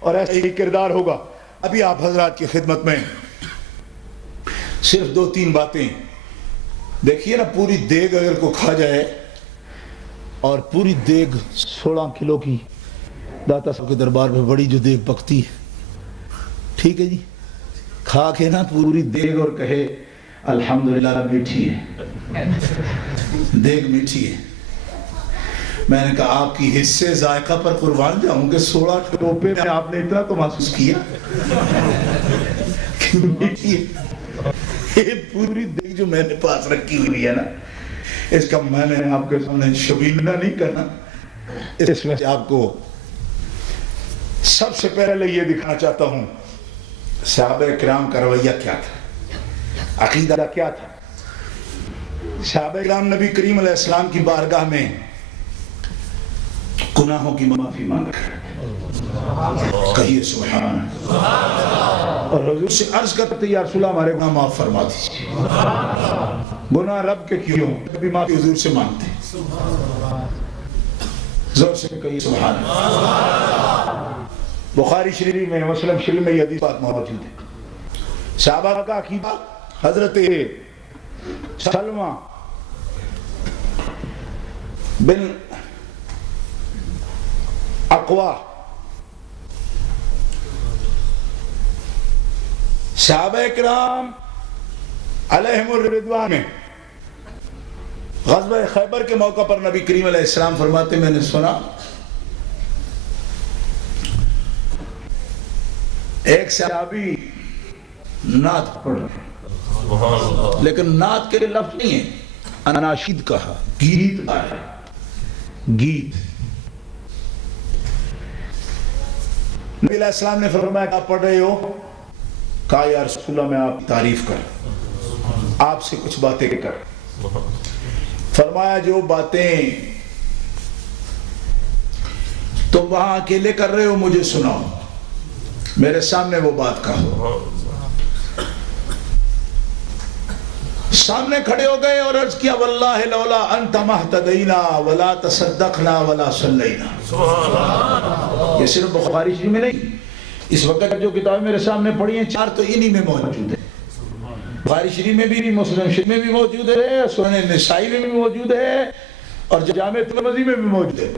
اور ایسا ہی کردار ہوگا. ابھی آپ حضرات کی خدمت میں صرف 2-3 باتیں دیکھیے نا. پوری دیگ اگر کو کھا جائے اور پوری دیگ 16 کلو کی داتا صاحب کے دربار میں بڑی جو دیگ پکتی ہے, ٹھیک ہے جی, کھا کے نا پوری دیگ اور کہے الحمدللہ میٹھی ہے, دیگ میٹھی ہے. میں نے کہا آپ کی حصے ذائقہ پر قربان جاؤں کہ 16 ٹوپے میں آپ نے اتنا تو محسوس کیا کہ میٹھی ہے. یہ پوری دیگ جو میں نے پاس رکھی ہوئی ہے نا, اس کا میں نے آپ کے سامنے شبیلہ نہیں کرنا. اس میں آپ کو سب سے پہلے یہ دکھانا چاہتا ہوں صحابہ کرام کا رویہ کیا تھا, عقیدہ کیا تھا. صحابہ کرام نبی کریم علیہ السلام کی بارگاہ میں گناہوں کی معافی مانگ رہے, کہیے سبحان اللہ, اور حضور سے عرض کرتے یا رسول اللہ ہمارے گناہ معاف فرما دیجیے. گناہ رب کے کیوں, کبھی معافی حضور سے مانگتے. زور سے کہیے سبحان اللہ. بخاری شریف میں, مسلم شریف میں یہ حدیث بات موجود ہے. صحابہ کا عقیدہ حضرت سلمہ بن اقوا صحابہ کرام علیہم الرضوان میں غزوہ خیبر کے موقع پر نبی کریم علیہ السلام فرماتے میں نے سنا ایک صحابی نعت پڑھ رہا, لیکن نعت کے لفظ نہیں ہے, اناشید کہا, گیت آیا, گیت. نبی علیہ السلام نے فرمایا کہ آپ پڑھ رہے ہو؟ کہا یا رسول اللہ میں آپ کی تعریف کر, آپ سے کچھ باتیں کر. فرمایا جو باتیں تم وہاں اکیلے کر رہے ہو مجھے سناؤ, میرے سامنے وہ بات کہو. سامنے کھڑے ہو گئے اور عرض کیا واللہ لولا انت مہتدینا ولا تصدقنا ولا صلینا. یہ صرف بخاری شریف میں نہیں, اس وقت جو کتابیں میرے سامنے پڑھی ہیں 4 تو انہی میں موجود ہیں. بخاری شریف میں بھی, مسلم شریف میں بھی موجود ہے, سنن نسائی میں بھی موجود ہے, اور جامع ترمذی میں بھی موجود ہے,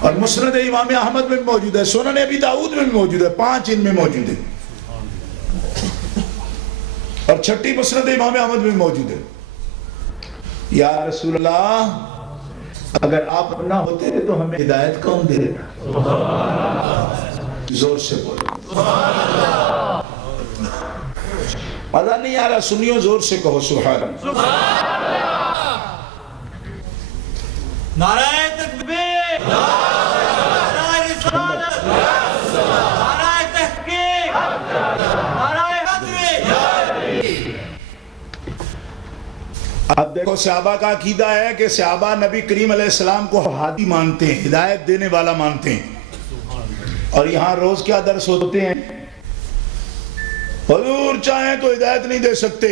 اور مسند امام احمد میں بھی موجود ہے, سنن ابی داؤد میں بھی موجود ہے. 5 ان میں موجود ہے, اور 6 مسند امام احمد میں موجود ہے. یا رسول اللہ اگر آپ نہ ہوتے تو ہمیں ہدایت کون دے دیتا؟ زور سے بولو, مزہ نہیں آ رہا, سنیو, زور سے کہو سبحان اللہ. نعرہ تکبیر, نعرہ رسالت, نعرہ تحقیق, نعرہ حیدری. اب دیکھو صحابہ کا عقیدہ ہے کہ صحابہ نبی کریم علیہ السلام کو ہادی مانتے ہیں, ہدایت دینے والا مانتے ہیں. اور یہاں روز کیا درس ہوتے ہیں, حضور چاہیں تو ہدایت نہیں دے سکتے,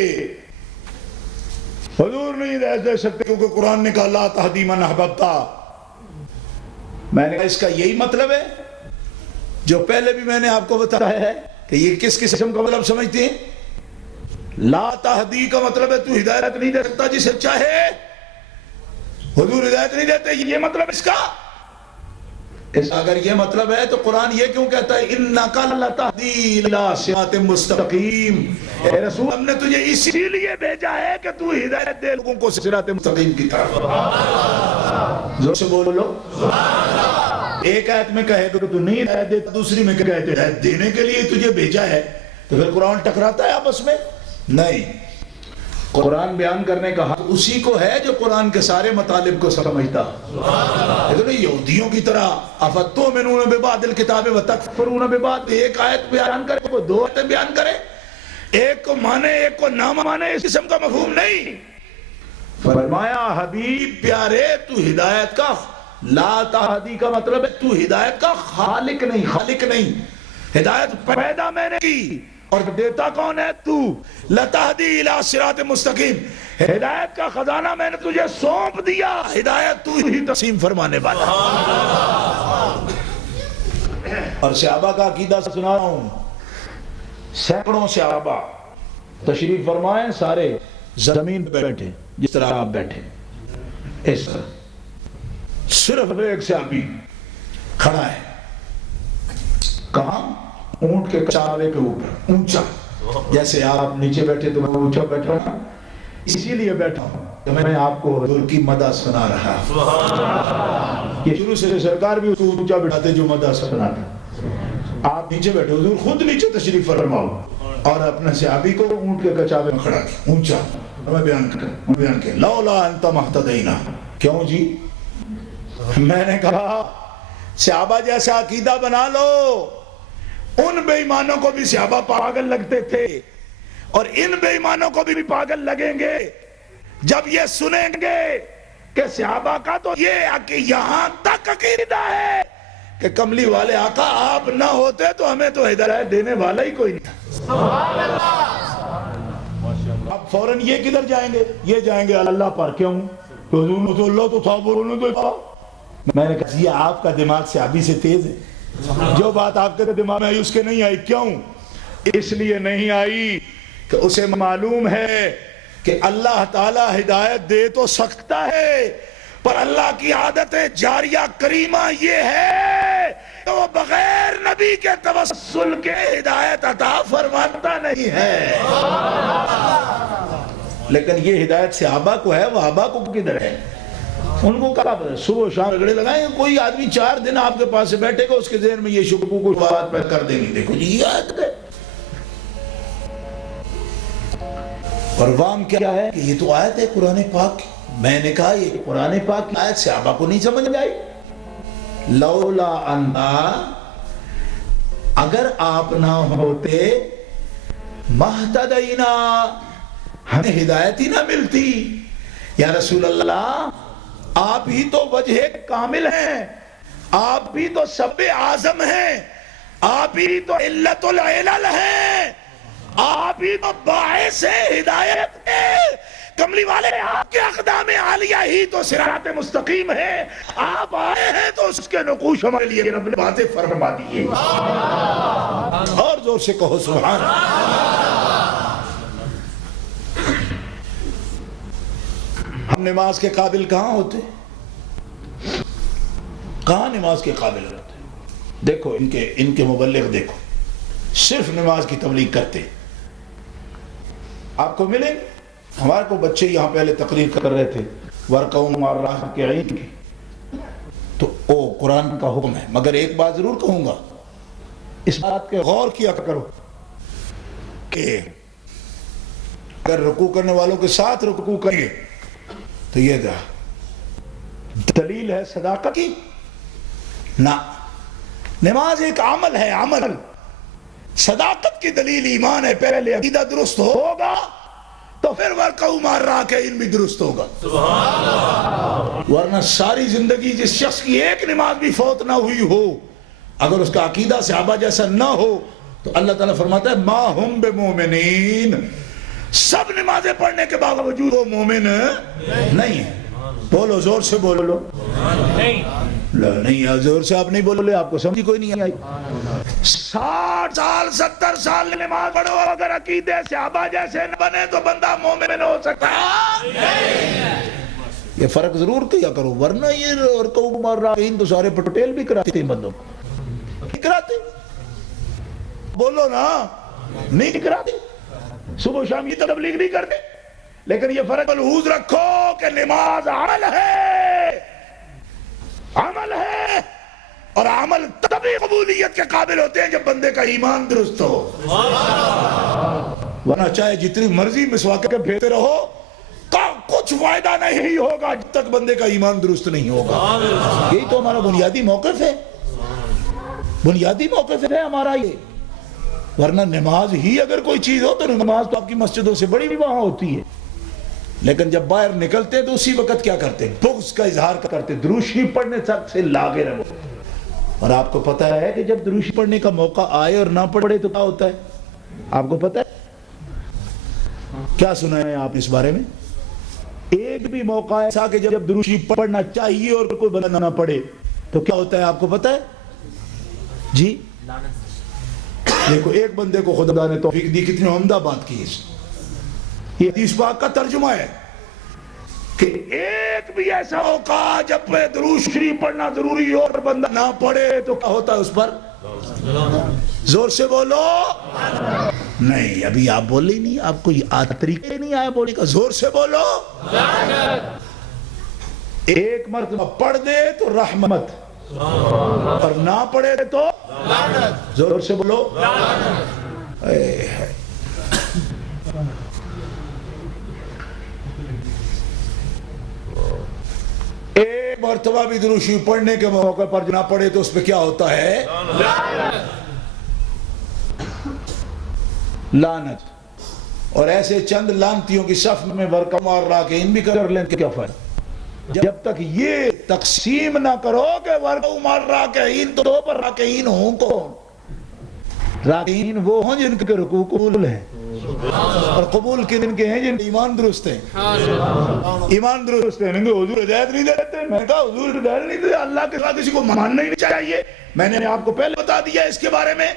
حضور نہیں ہدایت دے سکتے کیونکہ قرآن نے کہا لا تہدی من احببت. میں نے کہا اس کا یہی مطلب ہے جو پہلے بھی میں نے آپ کو بتایا ہے کہ یہ کس قسم کا مطلب سمجھتے ہیں. لا تہدی کا مطلب ہے تو ہدایت نہیں دے سکتا جسے چاہے, حضور ہدایت نہیں دیتے, یہ مطلب اس کا. اگر یہ مطلب ہے تو قرآن یہ کیوں کہتا ہے انک لتہدی الی صراط مستقیم, اے رسول ہم نے تجھے اسی لیے بھیجا ہے کہ تو ہدایت دے لوگوں کو صراط مستقیم کی طرف. زور سے بولو. ایک آیت میں کہے کہ تو نہیں ہدایت دیتا, دوسری میں کہے کہ ہدایت دینے کے لیے تجھے بھیجا ہے, تو پھر قرآن ٹکراتا ہے آپس میں؟ نہیں. قرآن بیان کرنے کا حق اسی کو ہے جو قرآن کے سارے مطالب کو سمجھتا. یہودیوں کی طرح افتؤمنون ببعض الکتاب وتکفرون ببعض, ایک آیت بیان کرے وہ 2 آیتیں بیان کرے, ایک کو مانے ایک کو نہ مانے, اس قسم کا مفہوم نہیں. فرمایا حبیب پیارے تو ہدایت کا, لا تہدی کا مطلب ہے تو ہدایت کا خالق نہیں, خالق نہیں. ہدایت پیدا میں نے کی اور دیتا کون ہے؟ تو. لتہدی الی صراط مستقیم, ہدایت کا خزانہ میں نے تجھے سونپ دیا, ہدایت تو ہی تقسیم فرمانے والا. اور صحابہ کا عقیدہ سنا رہا ہوں. سینکڑوں صحابہ تشریف فرمائیں، سارے زمین پہ بیٹھے جس طرح آپ بیٹھے، اس طرح صرف ایک صحابی کھڑا ہے. کہاں؟ اونٹ کے کچاوے کے اوپر، اونچا. جیسے آپ نیچے بیٹھے تو میں اونچا بیٹھا ہوں، اسی لیے بیٹھا ہوں کہ میں آپ کو حضور کی مدح سنا رہا ہوں. یہ شروع سے سرکار بھی اس کو اونچا بیٹھاتے جو مدح سناتا. آپ نیچے بیٹھے، حضور خود نیچے تشریف فرماؤ اور اپنے صحابی کو اونٹ کے کچاوے میں کھڑا کیا اونچا. میں بیان کیا لولا انت مہتدینا. کیوں جی؟ میں نے کہا صحابہ جیسا عقیدہ بنا لو. ان بے ایمانوں کو بھی صحابہ پاگل لگتے تھے اور ان بے ایمانوں کو بھی پاگل لگیں گے جب یہ سنیں گے کہ صحابہ کا تو یہ یہاں تک عقیدہ ہے کہ کملی والے آقا آپ نہ ہوتے تو ہمیں تو ہدایت دینے والا ہی کوئی نہیں تھا. اب فوراً یہ کدھر جائیں گے؟ یہ جائیں گے اللہ پر. کیوں؟ تو حضور تو اللہ تو تھا، بولنے تو تھا. میں نے کہا یہ آپ کا دماغ صحابی سے تیز ہے. جو بات آپ کے دماغ میں آئی اس کے نہیں آئی. کیوں؟ اس لیے نہیں آئی کہ اسے معلوم ہے کہ اللہ تعالی ہدایت دے تو سکتا ہے، پر اللہ کی عادت جاریہ کریمہ یہ ہے کہ وہ بغیر نبی کے توسل کے ہدایت عطا فرماتا نہیں ہے. لیکن یہ ہدایت صحابہ کو ہے، وہابہ کو کدھر ہے؟ ان کو کہا صبح و شام رگڑے لگائیں. کوئی آدمی 4 دن آپ کے پاس سے بیٹھے گا، اس کے ذہن میں یہ شکوک کو بات پہ کر دیں گے. دیکھو جی یہ آیت ہے. اور وام کیا ہے کہ یہ تو آیت ہے قرآن پاک کی. میں نے کہا یہ قرآن پاک کی آیت صحابہ کو نہیں سمجھ آئی. لولا انتا، اگر آپ نہ ہوتے، مہتدینا، ہمیں ہدایت ہی نہ ملتی. یا رسول اللہ آپ ہی تو وجہ کامل ہیں، آپ ہی تو سب اعظم ہیں، آپ ہی تو علت العلل ہیں، آپ ہی تو باعث ہدایت کے. کملی والے آپ کے اقدام عالیہ ہی تو صراط مستقیم ہے. آپ آئے ہیں تو اس کے نقوش ہمارے لیے رب نے واضح فرما دیے. اور زور سے کہو سبحان اللہ. ہم نماز کے قابل کہاں ہوتے؟ کہاں نماز کے قابل ہوتے؟ دیکھو ان کے مبلغ دیکھو، صرف نماز کی تبلیغ کرتے. آپ کو ملیں. ہمارے کو بچے یہاں پہلے تقریر کر رہے تھے وَرْقَوْمُ مَعَ الرَّاكِعِينَ کی، تو قرآن کا حکم ہے. مگر ایک بات ضرور کہوں گا، اس بات کے غور کیا کرو کہ اگر رکوع کرنے والوں کے ساتھ رکوع کریں گے تو یہ دلیل ہے صداقت کی؟ نہ. نماز ایک عمل ہے، عمل. صداقت کی دلیل ایمان ہے. پہلے عقیدہ درست ہوگا تو پھر وَرْقَوْمُ مَعَ الرَّاكِعِينَ بھی درست ہوگا. ورنہ ساری زندگی جس شخص کی ایک نماز بھی فوت نہ ہوئی ہو، اگر اس کا عقیدہ صحابہ جیسا نہ ہو تو اللہ تعالیٰ فرماتا ہے مَا هُمْ بِمُؤْمِنِينَ. سب نمازیں پڑھنے کے باوجود وہ مومن نہیں ہے. بولو زور سے بولو. نہیں زور سے آپ نہیں بولو، آپ کو سمجھ کوئی نہیں آئی. 60 سال 70 سال نماز پڑھو، اگر عقیدے صحابہ جیسے نہ بنے تو بندہ مومن ہو سکتا ہے. یہ فرق ضرور کیا کرو، ورنہ یہ وَرْقَوْمُ مَعَ الرَّاكِعِينَ تو سارے پٹیل بھی کراتے ہیں بندوں کو. کراتے بولو نا، نہیں کراتے. صبح و شام یہ تبلیغ نہیں کرتے. لیکن یہ فرق ملحوظ رکھو کہ نماز عمل ہے، عمل ہے، اور عمل تبھی قبولیت کے قابل ہوتے ہیں جب بندے کا ایمان درست ہو. ورنہ چاہے جتنی مرضی مسواک کے پھیرتے رہو، کچھ فائدہ نہیں ہوگا جب تک بندے کا ایمان درست نہیں ہوگا. یہی تو ہمارا بنیادی موقف ہے، بنیادی موقف ہے ہمارا یہ. ورنہ نماز ہی اگر کوئی چیز ہو تو نماز تو آپ کی مسجدوں سے بڑی بھی وہاں ہوتی ہے. لیکن جب باہر نکلتے تو اسی وقت کیا کرتے؟ بغض کا اظہار کرتے. دروشی پڑھنے تک سے لاغے رہو. اور آپ کو پتہ ہے کہ جب دروشی پڑھنے کا موقع آئے اور نہ پڑھے تو کیا ہوتا ہے؟ آپ کو پتہ ہے؟ کیا سنا ہے آپ اس بارے میں؟ ایک بھی موقع ایسا کہ جب دروشی پڑھنا چاہیے اور کوئی بندہ نہ پڑھے تو کیا ہوتا ہے؟ آپ کو پتہ ہے؟ جی دیکھو ایک بندے کو خدا نے توفیق دی، کتنی عمدہ بات کی اس یہ حدیث پاک کا ترجمہ ہے کہ ایک بھی ایسا اوقات جب پہ درود شریف پڑھنا ضروری ہو اور بندہ نہ پڑھے تو کیا ہوتا ہے اس پر؟ زور سے بولو نہیں، ابھی آپ بولے ہی نہیں، آپ کو یہ طریقے نہیں آیا بولنے کا، زور سے بولو ایک مرتبہ پڑھ دے تو رحمت اور نہ پڑھے تو زور سے بولو ایک مرتبہ بھی درود شریف پڑھنے کے موقع پر نہ پڑھے تو اس پہ کیا ہوتا ہے؟ لعنت۔ اور ایسے چند لعنتیوں کی صف میں ورقم اور راکعین بھی کر لیں کیا فرق؟ جب تک یہ تقسیم نہ کرو کہ ورقم اور راکعین تو دو پر راکعین ہوں کون؟ راکعین وہ ہوں جن کے رکوع قبول ہیں، اور قبول کن کے ہیں جن کے ایمان درست ہیں۔ ایمان درست ہیں، حضور ہدایت نہیں دیتے، میں نے کہا حضور ہدایت نہیں دیتے، اللہ کے ساتھ کسی کو ماننا ہی نہیں چاہیے۔ میں نے آپ کو پہلے بتا دیا اس کے بارے میں،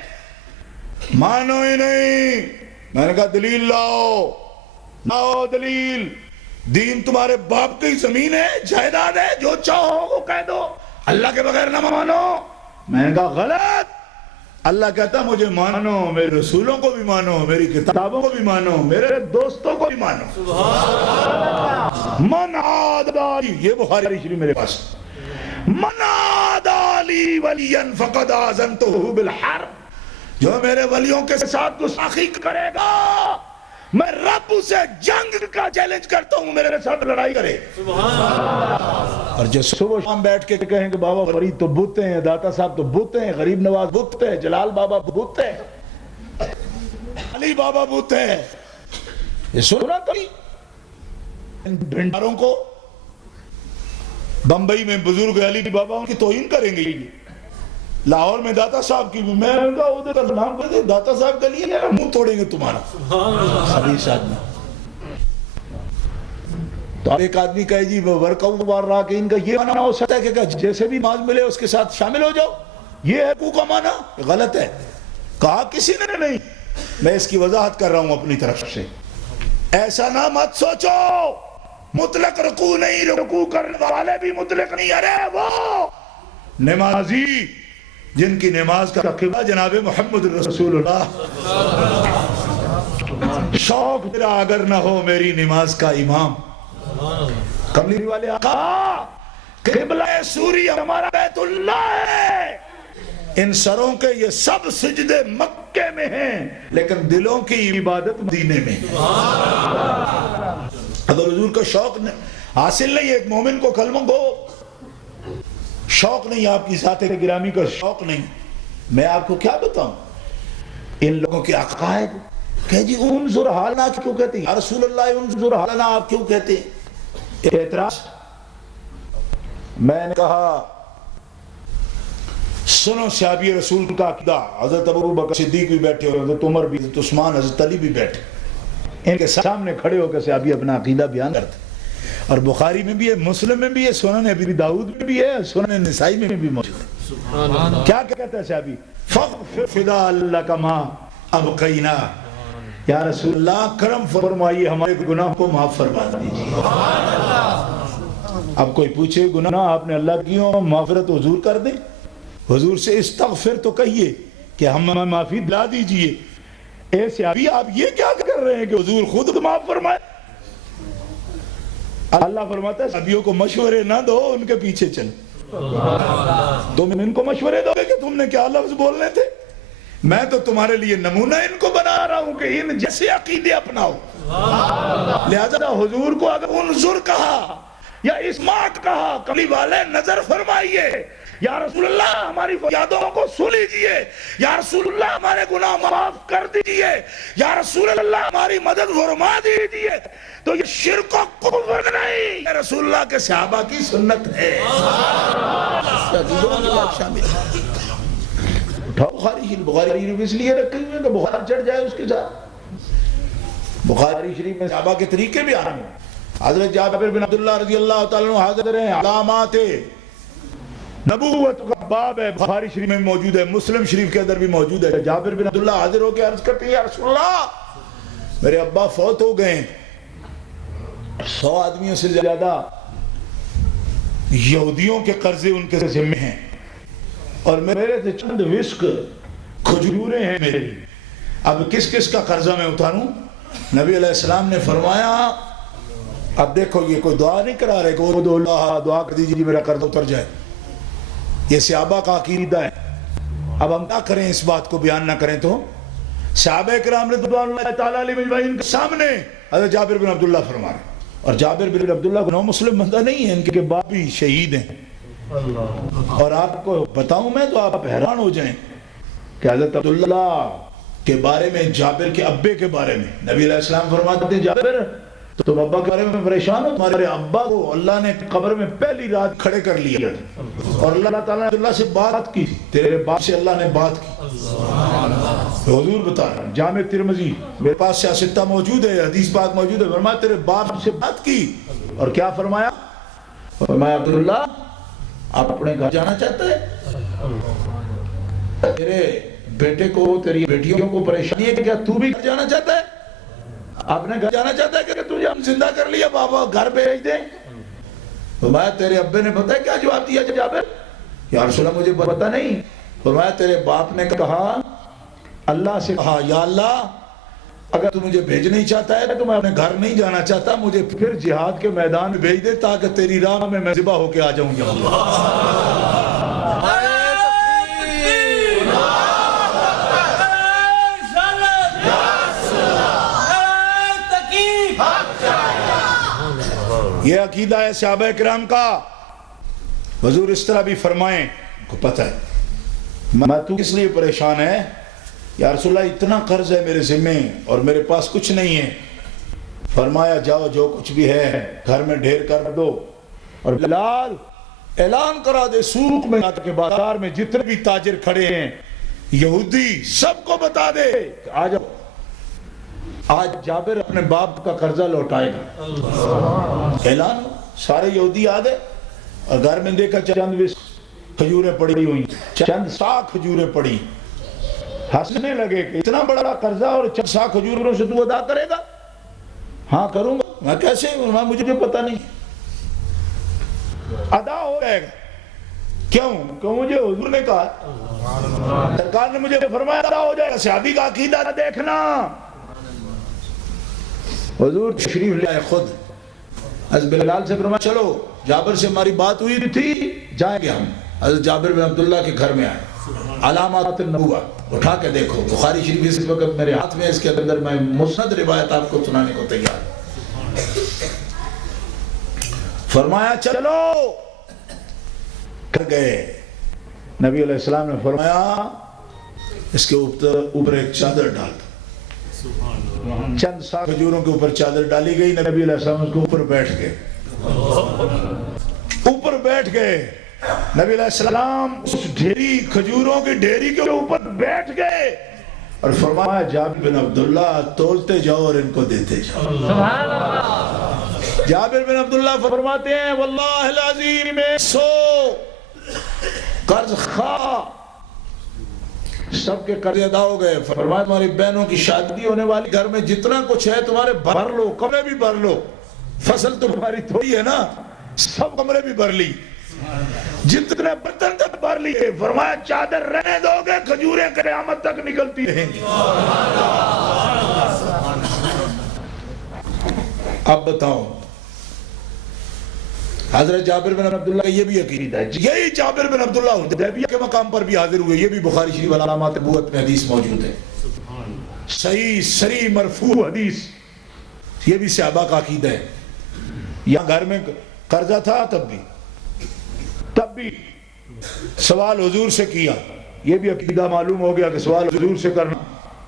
مانو ہی نہیں۔ میں نے کہا دلیل لاؤ، لاؤ دلیل، دین تمہارے باپ کی زمین ہے، جائیداد ہے، جو چاہو وہ کہہ دو، اللہ کے بغیر نہ مانو۔ میں نے کہا غلط، اللہ کہتا مجھے مانو، میرے رسولوں کو بھی مانو، میری کتابوں کو بھی مانو، میرے دوستوں کو بھی مانو۔ من عادی، یہ بخاری شریف میرے پاس، من عادی ولیا فقد آذنتہ بالحرب، جو میرے ولیوں کے ساتھ گستاخی کرے گا میں رب اسے جنگ کا چیلنج کرتا ہوں، میرے ساتھ لڑائی کرے۔ اور جو صبح شام بیٹھ کے کہیں کہ بابا فرید تو بت ہیں، داتا صاحب تو بت ہیں، غریب نواز بت ہے، جلال بابا بت ہے، علی بابا بت ہے، یہ سنا کبھی؟ ان بھنڈاروں کو بمبئی میں بزرگ علی بابا ان کی توہین کریں گے، لاہور میں داتا صاحب کی بھی، میں نے کہا ادھر کا نام کر دے، داتا صاحب کے لیے منہ توڑیں گے تمہارا حدیث آدمی۔ تو ایک آدمی کہے جی ورکعوا مع الراکعین کا یہ معنی ہو سکتا ہے کہ جیسے بھی نماز ملے اس کے ساتھ شامل ہو جاؤ، یہ ہے کو کا معنی؟ غلط ہے، کہا کسی نے نہیں، میں اس کی وضاحت کر رہا ہوں اپنی طرف سے۔ ایسا نہ مت سوچو مطلق رکوع نہیں، رکوع کرنے والے بھی مطلق نہیں، ارے وہ نمازی جن کی نماز کا قبلہ جناب محمد رسول اللہ، شوق میرا اگر نہ ہو میری نماز کا امام، کملی والے آقا قبلہ سوری ہمارا بیت اللہ ہے، ان سروں کے یہ سب سجدے مکے میں ہیں لیکن دلوں کی عبادت مدینے میں۔ اگر حضور کا شوق حاصل نہیں ہے، ایک مومن کو کلمہ کو شوق نہیں، آپ کی ذات گرامی کا شوق نہیں، میں آپ کو کیا بتاؤں؟ ان لوگوں کے عقائد کہ جی انظر حالنا کیوں کہتے ہیں؟ یا رسول اللہ انظر حالنا آپ کیوں کہتے ہیں؟ اعتراض۔ میں نے کہا سنو صحابی رسول کا عقیدہ، حضرت ابو بکر صدیق بھی بیٹھے اور حضرت عمر بھی، حضرت عثمان، حضرت علی بھی بیٹھے، ان کے سامنے کھڑے ہو کے صحابی اپنا عقیدہ بیان کرتے، اور بخاری میں بھی ہے، مسلم میں بھی ہے، سنن ابی داؤد میں بھی ہے، سنن نسائی میں بھی موجود ہے۔ کیا کہتا ہے صحابی؟ فاغفر فدا لک ما ابقینا، یا رسول اللہ کرم فرمائیے ہمارے گناہ کو معاف فرما دیجیے۔ اب کوئی پوچھے گناہ آپ نے اللہ کیوں، معافرت حضور کر دیں، حضور سے استغفر تو کہیے کہ ہم معافی دلا دیجیے۔ اے صحابی آپ یہ کیا کر رہے ہیں کہ حضور خود معاف فرمائے؟ اللہ فرماتا ہے صحابیوں کو مشورے نہ دو، ان کے پیچھے چلو۔ تم ان کو مشورے دو گے کہ تم نے کیا لفظ بولنے تھے؟ میں تو تمہارے لیے نمونہ ان کو بنا رہا ہوں کہ ان جیسے عقیدے اپناؤ۔ لہذا حضور کو اگر انظر کہا یا اسمات کہا، کملی والے نظر فرمائیے، یا رسول اللہ ہماری فریادوں کو سن لیجئے، یا رسول اللہ ہمارے گناہ معاف کر دیجئے، یا رسول اللہ ہماری مدد فرما دیجئے، تو یہ شرک و کفر نہیں، یہ رسول اللہ کے صحابہ کی سنت ہے۔ بخاری شریف اس لیے رکھے ہوئے کہ بخار چڑھ جائے اس کے ساتھ۔ بخاری شریف میں صحابہ کے طریقے بھی آ رہے ہیں۔ حضرت جابر بن عبداللہ رضی اللہ تعالیٰ عنہ حاضر ہیں، علامات نبوت کا باب ہے، بخاری شریف میں موجود ہے، مسلم شریف کے اندر بھی موجود ہے۔ جابر بن عبداللہ حاضر ہو کے عرض کرتے ہیں یا رسول اللہ میرے ابا فوت ہو گئے، 100 آدمیوں سے زیادہ یہودیوں کے قرضے ان کے ذمہ ہیں، اور میرے سے چند وسق کھجوریں ہیں میری، اب کس کس کا قرضہ میں اتاروں؟ نبی علیہ السلام نے فرمایا اب دیکھو یہ کوئی دعا نہیں کرا رہے کہ وہ دعا کر دیجیے میرا قرض اتر جائے، یہ صحابہ کا عقیدہ ہے۔ اب ہم کیا کریں اس بات کو بیان نہ کریں تو؟ صحابہ کرام رضوان اللہ تعالیٰ علیہ مجمعین کے سامنے حضرت جابر بن عبداللہ فرما رہے ہیں، اور جابر بن عبداللہ کو نو مسلم بندہ نہیں ہے، ان کے باپ بھی شہید ہیں، اور آپ کو بتاؤں میں تو آپ حیران ہو جائیں کہ حضرت عبداللہ کے بارے میں، جابر کے ابے کے بارے میں نبی علیہ السلام فرماتے ہیں جابر تم ابا کے بارے میں پریشان ہو، تمہارے ابا کو اللہ نے قبر میں پہلی رات کھڑے کر لیا، اور اللہ تعالیٰ نے عبداللہ سے بات کی، تیرے باپ سے اللہ نے بات کی۔ حضور بتا رہا ہے جامع ترمذی میرے پاس سیاستہ موجود ہے، حدیث پاک موجود ہے، فرمایا تیرے باپ سے بات کی، اور کیا فرمایا؟ فرمایا عبداللہ آپ اپنے گھر جانا چاہتا ہے؟ تیرے بیٹے کو، تیری بیٹیوں کو پریشانی ہے کہ کیا تو بھی گھر جانا چاہتا ہے؟ آپ نے گھر جانا چاہتا ہے کہ تجھے ہم زندہ کر لیا بابا گھر بھیج دیں؟ فرمایا تیرے ابے نے پتہ ہے کیا جواب دیا جابر؟ یا رسول اللہ مجھے پتہ نہیں۔ فرمایا تیرے باپ نے کہا، اللہ سے کہا یا اللہ اگر تو مجھے بھیجنا ہی چاہتا ہے تو میں اپنے گھر نہیں جانا چاہتا، مجھے پھر جہاد کے میدان میں بھیج دے تاکہ تیری راہ میں ذبح ہو کے آ جاؤں گا۔ یہ عقیدہ ہے صحابہ کرام کا۔ حضور اس طرح بھی فرمائیں کو پتہ ہے میں تو کس لیے پریشان ہے؟ یا رسول اللہ اتنا قرض ہے میرے ذمہ اور میرے پاس کچھ نہیں ہے۔ فرمایا جاؤ جو کچھ بھی ہے گھر میں ڈھیر کر دو، اور بلال اعلان کرا دے سوق میں کے بازار میں جتنے بھی تاجر کھڑے ہیں یہودی سب کو بتا دے آ جاؤ، آج جابر اپنے باپ کا قرضہ لوٹائے گا۔ اعلان سارے یہودی آ گئے، اور گھر میں دیکھا چند کھجوریں پڑی ہوئی، چند سا کھجوریں پڑی، ہنسنے لگے کہ اتنا بڑا قرضہ اور چند سا کھجوروں سے تو ادا کرے گا؟ ہاں کروں گا۔ میں کیسے؟ مجھے پتہ نہیں، ادا ہو جائے گا۔ کیوں؟ کہ مجھے حضور نے کہا، سرکار نے مجھے فرمایا ادا ہو جائے گا۔ صحابی کا عقیدہ دیکھنا، حضور تشریف لے آئے خود، حضرت بلال سے فرمایا چلو جابر سے ہماری بات ہوئی تھی جائیں گے ہم۔ حضرت جابر بن عبداللہ کے گھر میں آئے، علامات النبوہ اٹھا کے دیکھو، بخاری شریف اس وقت میرے ہاتھ میں، اس کے اندر میں مسند روایت آپ کو سنانے کو تیار۔ فرمایا چلو، کر گئے۔ نبی علیہ السلام نے فرمایا اس کے اوپر ایک چادر ڈال دو۔ چند سا کھجوروں کے اوپر چادر ڈالی گئی، نبی علیہ السلام اس کے اوپر بیٹھ گئے، اوپر بیٹھ گئے۔ نبی علیہ السلام اس ڈھیری کھجوروں کی ڈھیری کے اوپر بیٹھ گئے اور فرمایا جابر بن عبداللہ تولتے جاؤ اور ان کو دیتے جاؤ۔ سبحان اللہ۔ جابر بن عبداللہ فرماتے ہیں واللہ العظیم میں قرض خواہ سب کے قرض ادا ہو گئے۔ فرمایا تمہاری بہنوں کی شادی ہونے والی، گھر میں جتنا کچھ ہے تمہارے بھر لو، کمرے بھی بھر لو، فصل تمہاری تھوڑی ہے نا، سب کمرے بھی بھر لی، جتنے برتن تک بھر لیے۔ فرمایا چادر رہنے دو گے، کھجوریں قیامت تک نکلتی رہیں گی۔ اب بتاؤ حضرت جابر بن عبداللہ یہ بھی عقیدہ ہے، یہی جابر بن عبداللہ حدیبیہ کے مقام پر بھی حاضر ہوئے، یہ بھی بخاری شریف علامات نبوت میں حدیث موجود ہے، صحیح صریح مرفوع حدیث، یہ بھی صحابہ کا عقیدہ ہے۔ یہاں گھر میں قرضہ تھا تب بھی سوال حضور سے کیا، یہ بھی عقیدہ معلوم ہو گیا کہ سوال حضور سے کرنا۔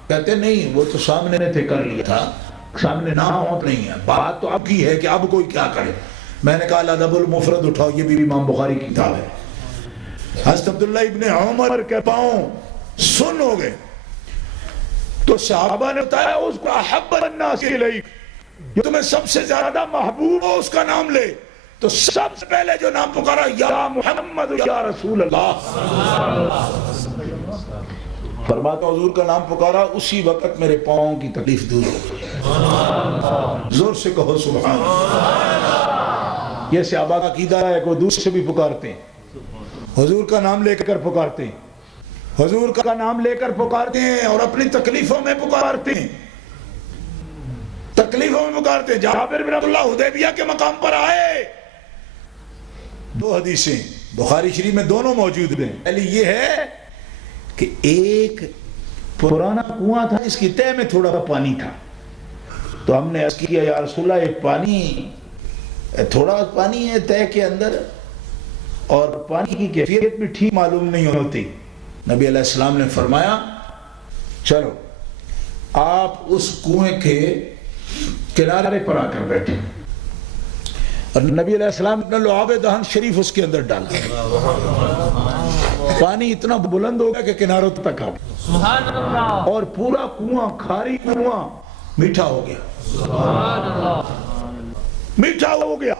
کہتے نہیں وہ تو سامنے تھے کر لیا تھا، سامنے نہ ہو نہیں ہے، بات تو اب کی ہے کہ اب کوئی کیا کرے۔ میں نے کہا الادب المفرد اٹھاؤ، یہ بھی امام بخاری کی کتاب ہے۔ حضرت عبداللہ ابن عمر کے پاؤں سن ہو گئے تو صحابہ نے بتایا اس کو احب الناس الیک، جو تمہیں سب سے زیادہ محبوب ہو اس کا نام لے۔ تو سب سے پہلے جو نام پکارا یا محمد یا رسول اللہ، فرماتا حضور کا نام پکارا اسی وقت میرے پاؤں کی تکلیف دور ہو گئی۔ زور سے کہو سبحان اللہ۔ یہ صحابہ کا عقیدہ ہے، کوئی دوسرے سے بھی پکارتے ہیں، حضور کا نام لے کر پکارتے ہیں، حضور کا نام لے کر پکارتے ہیں اور اپنی تکلیفوں میں پکارتے ہیں، تکلیفوں میں پکارتے ہیں۔ جابر بن عبداللہ حدیبیہ کے مقام پر آئے، دو حدیثیں بخاری شریف میں دونوں موجود ہیں۔ پہلی یہ ہے کہ ایک پرانا کنواں تھا جس کی تہہ میں تھوڑا پانی تھا، تو ہم نے عرض کیا یا رسول اللہ ایک پانی، تھوڑا پانی ہے تہہ کے اندر اور پانی کی کیفیت بھی ٹھیک معلوم نہیں ہوتی۔ نبی علیہ السلام نے فرمایا چلو آپ اس کنویں کے کنارے پر آ کر بیٹھے، اور نبی علیہ السلام نے لعاب دہن شریف اس کے اندر ڈالا، پانی اتنا بلند ہو گیا کہ کناروں تک آ گیا اور پورا کنواں، کھاری کنواں میٹھا ہو گیا، میٹھا ہو گیا،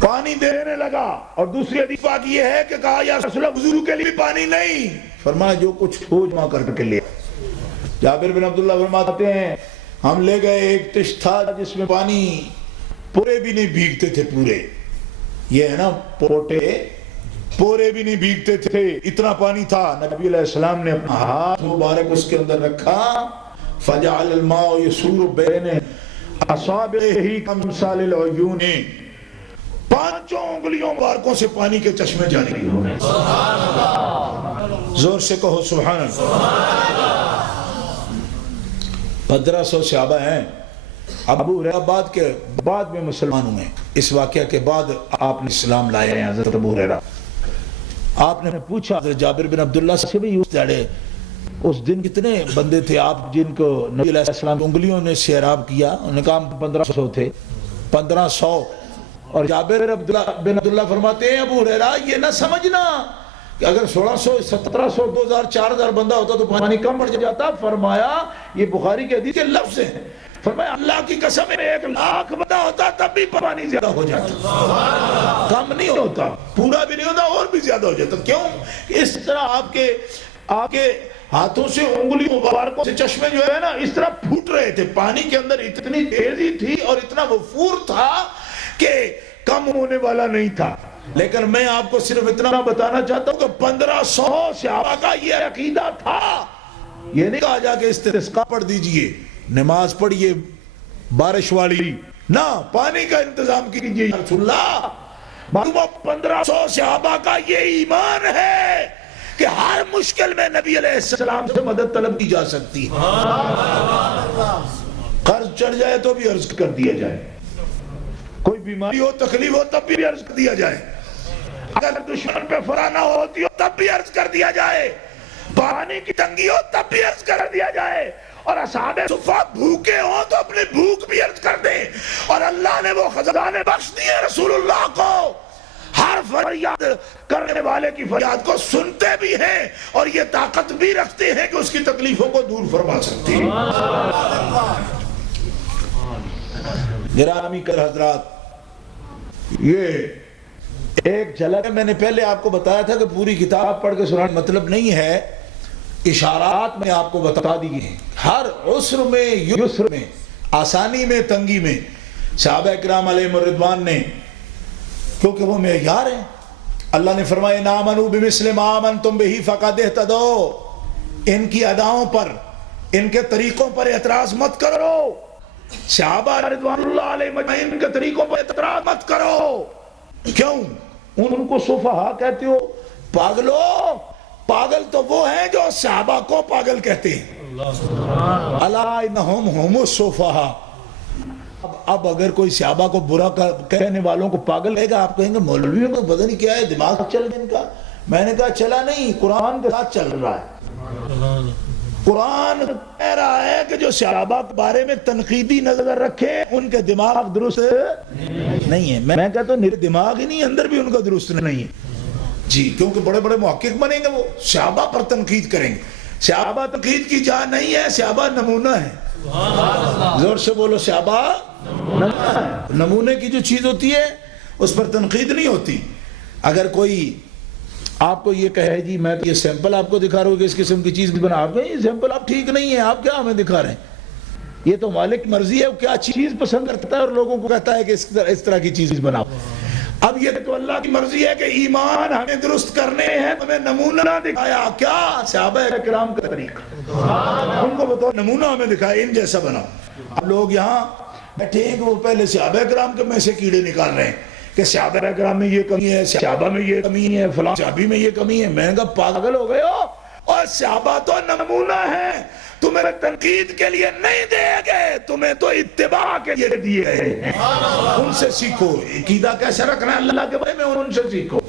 پانی دینے لگا۔ اور دوسری حدیث پاک یہ ہے کہ کہا یا رسول اللہ وضو کے لیے پانی نہیں، فرمایا جو کچھ ہو جمع کر کے لیا۔ جابر بن عبداللہ فرماتے ہیں ہم لے گئے، ایک تشت تھا جس میں پانی پورے بھی نہیں بھیگتے تھے، پورے یہ ہے نا پوٹے، پورے بھی نہیں بھیگتے تھے، اتنا پانی تھا۔ نبی علیہ السلام نے اپنا ہاتھ مبارک اس کے اندر رکھا، فجعل الماء يسور بین اصابعہ کامثال العیون، پانچوں انگلیوں مبارکوں سے پانی کے چشمے جاری ہو گئے۔ زور سے کہو سبحان اللہ۔ 1500 صحابہ ہیں، ابو ہریرہ بعد میں مسلمان ہوئے، اس واقعہ کے بعد آپ نے اسلام لائے ہیں حضرت ابو ہریرہ۔ آپ نے پوچھا حضرت جابر بن عبداللہ سے بھی اس دیڑے اس دن کتنے بندے تھے آپ جن کو نبی علیہ السلام انگلیوں نے سیراب کیا؟ انہوں نے کہا 1500 تھے، 1500۔ اور جابر بن عبداللہ فرماتے ہیں ابو ہریرہ یہ نہ سمجھنا کہ اگر 1600 1700 2000 4000 بندہ ہوتا تو پانی کم پڑ جاتا۔ فرمایا یہ بخاری کے حدیث کے لفظ ہیں، فرمایا اللہ کی قسم 1,00,000 بندہ ہوتا تب بھی پانی زیادہ ہو جاتا، کم نہیں ہوتا، پورا بھی نہیں ہوتا اور بھی زیادہ ہو جاتا۔ کیوں؟ اس طرح آپ کے ہاتھوں سے انگلی مبارکوں سے چشمے جو ہے نا اس طرح پھوٹ رہے تھے، پانی کے اندر اتنی تیزی تھی اور اتنا وفور تھا کہ کم ہونے والا نہیں تھا۔ لیکن میں آپ کو صرف اتنا بتانا چاہتا ہوں کہ 1500 صحابہ کا یہ عقیدہ تھا، یہ نہیں کہا جا کہ استسقاء پڑھ دیجئے، نماز پڑھیے بارش والی، نہ، پانی کا انتظام کیجئے یا رسول اللہ۔ 1500 صحابہ کا یہ ایمان ہے کہ ہر مشکل میں نبی علیہ السلام سے مدد طلب کی جا سکتی ہے، قرض چڑھ جائے تو بھی عرض کر دیا جائے، کوئی بیماری ہو تکلیف ہو تب بھی عرض کر دیا جائے، اگر دشمن پہ فرانہ ہوتی ہو تب بھی عرض کر دیا جائے، پانی کی تنگی ہو تب بھی عرض کر دیا جائے، اور اصحاب صفہ بھوکے ہوں تو اپنی بھوک بھی عرض کر دیں، اور اللہ نے وہ خزانے بخش دیے رسول اللہ کو، ہر فریاد کرنے والے کی فریاد کو سنتے بھی ہیں اور یہ طاقت بھی رکھتے ہیں کہ اس کی تکلیفوں کو دور فرما سکتے ہیں۔ گرامی کر حضرات، یہ ایک جھلک میں نے پہلے آپ کو بتایا تھا کہ پوری کتاب پڑھ کے سنانا مطلب نہیں ہے، اشارات میں آپ کو بتا دیے ہیں، ہر عسر میں یسر میں، آسانی میں تنگی میں صحابہ اکرام علیہم الرضوان نے، کیونکہ وہ معیار ہیں، اللہ نے فرمایا ان آمنوا بمثل ما آمنتم بہ فقد اہتدوا، ان کی اداؤں پر، ان کے طریقوں پر اعتراض مت کرو، صحابہ رضوان اللہ علیہم اجمعین کے طریقوں پر اعتراض مت کرو۔ کیوں؟ ان کو صفحاء کہتے ہو، پاگلو، پاگل تو وہ ہیں جو صحابہ کو پاگل کہتے ہیں، الا انہم هم الصفحاء۔ اب اگر کوئی صحابہ کو برا کہنے والوں کو پاگل کہے گا، آپ کہیں گے مولویوں کو پتہ نہیں کیا ہے، دماغ چل گیا ان کا۔ میں نے کہا چلا نہیں، قرآن کے ساتھ چل رہا ہے، قرآن کہہ رہا ہے کہ جو صحابہ کے بارے میں تنقیدی نظر رکھے ان کے دماغ درست نہیں ہے۔ میں کہتا ہوں میرے دماغ ہی نہیں، اندر بھی ان کا درست نہیں ہے جی، کیونکہ بڑے بڑے محقق بنیں گے، وہ صحابہ پر تنقید کریں گے۔ صحابہ تنقید کی جا نہیں ہے، صحابہ نمونہ ہے۔ زور سے بولو، صحابہ نمونے کی جو چیز ہوتی ہے اس پر تنقید نہیں ہوتی. اگر کوئی آپ کو یہ کہے جی میں یہ سیمپل آپ کو دکھا رہا ہوں کہ اس قسم کی چیز بنا، آپ کہیں یہ سیمپل آپ ٹھیک نہیں ہے، آپ کیا ہمیں دکھا رہے ہیں؟ یہ تو مالک کی مرضی ہے، وہ کیا چیز پسند کرتا ہے اور لوگوں کو کہتا ہے کہ اس طرح کی چیز بناؤ. اب یہ تو اللہ کی مرضی ہے کہ ایمان ہمیں درست کرنے ہیں، ہمیں نمونہ دکھایا کیا؟ صحابہ کرام کا طریقہ، ان کو بتاؤ نمونہ ہمیں دکھایا، ان جیسا بناؤ. اب لوگ یہاں بیٹھے ہیں کہ وہ پہلے صحابہ کرام کے میں سے کیڑے نکال رہے ہیں کہ صحابہ کرام میں یہ کمی ہے، صحابہ میں یہ کمی ہے، فلاں صحابی میں یہ کمی ہے. میں نے کہا پاگل ہو گئے ہو، اور صحابہ تو نمونہ ہے، تمہیں تنقید کے لیے نہیں دے گئے، تمہیں تو اتباع کے لیے دیے گئے. ان سے سیکھو عقیدہ کیسے رکھنا ہے اللہ کے بارے میں، ان سے سیکھو.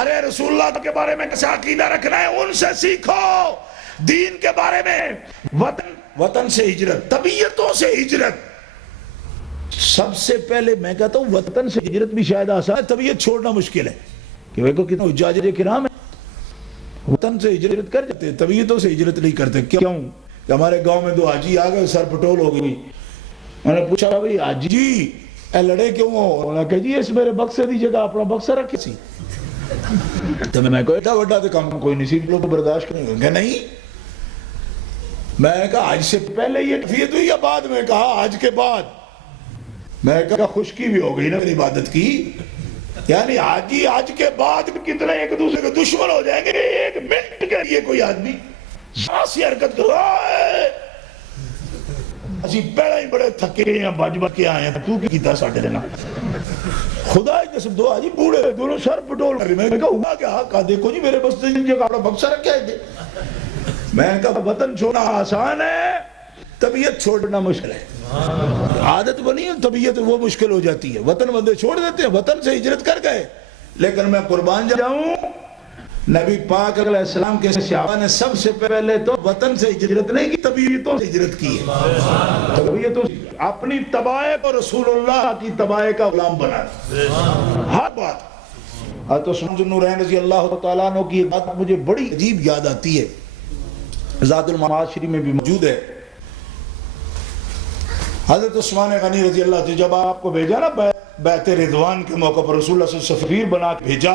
ارے رسول اللہ کے بارے میں کیسا عقیدہ رکھنا ہے، ان سے سیکھو. دین کے بارے میں وطن سے ہجرت، طبیعتوں سے ہجرت. سب سے پہلے میں کہتا ہوں وطن سے ہجرت بھی شاید آسان ہے، طبیعت چھوڑنا مشکل ہے. کہ وہ کتنے حجاج کرام ہیں وطن سے ہجرت کر جاتے ہیں، طبیعتوں سے ہجرت نہیں کرتے. کیوں؟ کہ ہمارے گاؤں میں 2 حاجی آ گئے، سر پٹول ہو گئی. میں نے پوچھا بھائی حاجی جی اے لڑے کیوں ہو؟ انہوں نے کہا جی اس میرے بکسے دی جگہ اپنا بکسہ رکھے سی. تو میں کہا ایڈا وڈا تو کام کوئی نہیں سی، لوگ برداشت کریں گے. نہیں، میں نے کہا آج سے پہلے یہ کفیت ہوئی یا بعد میں؟ کہا آج کے بعد. میں نے کہا خشکی بھی ہو گئی نا عبادت کی. یعنی آج کے بعد کتنے ایک دوسرے کے دشمن ہو جائیں گے. 1 منٹ کے لیے کوئی آدمی سی حرکت کرو اسی پہلے ہی بڑے تھکے ہیں، بج کے آئے ہیں، تو کی کیتا ساٹھے دینا خدا جسم 2 حاجی بوڑھے دونوں سر پٹول کر رہے. میں نے کہا ہوا کیا؟ کہا دیکھو جی میرے بستے جگہ اپنا بکسہ رکھا ہے. میں نے کہا وطن چھوڑنا آسان ہے، طبیعت چھوڑنا مشکل ہے. عادت بنی ہے، طبیعت وہ مشکل ہو جاتی ہے. وطن بندے چھوڑ دیتے ہیں، وطن سے ہجرت کر گئے. لیکن میں قربان جاؤں، نبی پاک علیہ السلام کے صحابہ نے سب سے پہلے تو وطن سے ہجرت نہیں کی، طبیعتوں سے ہجرت کی ہے. طبیعتوں سے اپنی طبائع کو رسول اللہ کی طبائع کا غلام بنا. ہر بات حضرت عثمان ذو النورین رضی اللہ تعالیٰ عنہ کی ایک بات مجھے بڑی عجیب یاد آتی ہے، زاد المعاد شریف میں بھی موجود ہے. حضرت عثمان غنی رضی اللہ عنہ جب آپ کو بھیجا نا بیعت رضوان کے موقع پر، رسول اللہ صلی اللہ علیہ وسلم سفیر بنا کے بھیجا.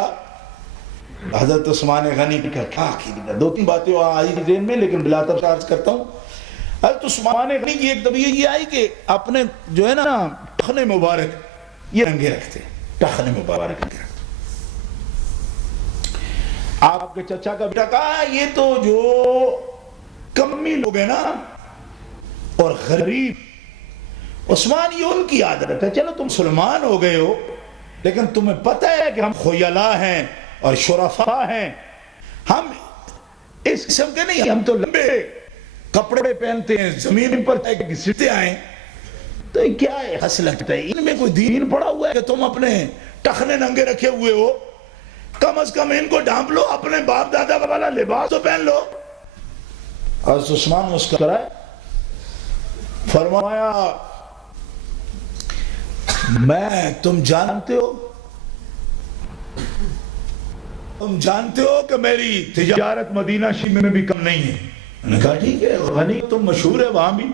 حضرت عثمان غنی کا کیا عقیدہ؟ 2-3 باتیں آئی ذہن میں، لیکن بلا تفصیل عرض کرتا ہوں. حضرت عثمان غنی کی ایک طبیعت یہ آئی کہ اپنے جو ہے نا ٹخنے مبارک یہ رنگے رکھتے، ٹخنے مبارک رکھتے. آپ کے چچا کا بیٹا کہا یہ تو جو کمی لوگ ہیں نا اور غریب، عثمان یہ ان کی عادت ہے. چلو تم مسلمان ہو گئے ہو، لیکن تمہیں پتہ ہے کہ ہم خیلاء ہیں اور شرفاء ہیں. ہم اس قسم کے نہیں، ہم تو لمبے کپڑے پہنتے ہیں، زمین پر گھستے آئیں. تو کیا ہے خصلت ہے ان میں؟ کوئی دین پڑا ہوا ہے کہ تم اپنے ٹخنے ننگے رکھے ہوئے ہو؟ کم از کم ان کو ڈھانپ لو، اپنے باپ دادا والا لباس تو پہن لو. حضرت عثمان مسکرائے، فرمایا میں تم جانتے ہو کہ میری تجارت مدینہ شریف میں بھی کم نہیں ہے. میں نے کہا ٹھیک ہے، غنی تم مشہور ہے وہاں بھی.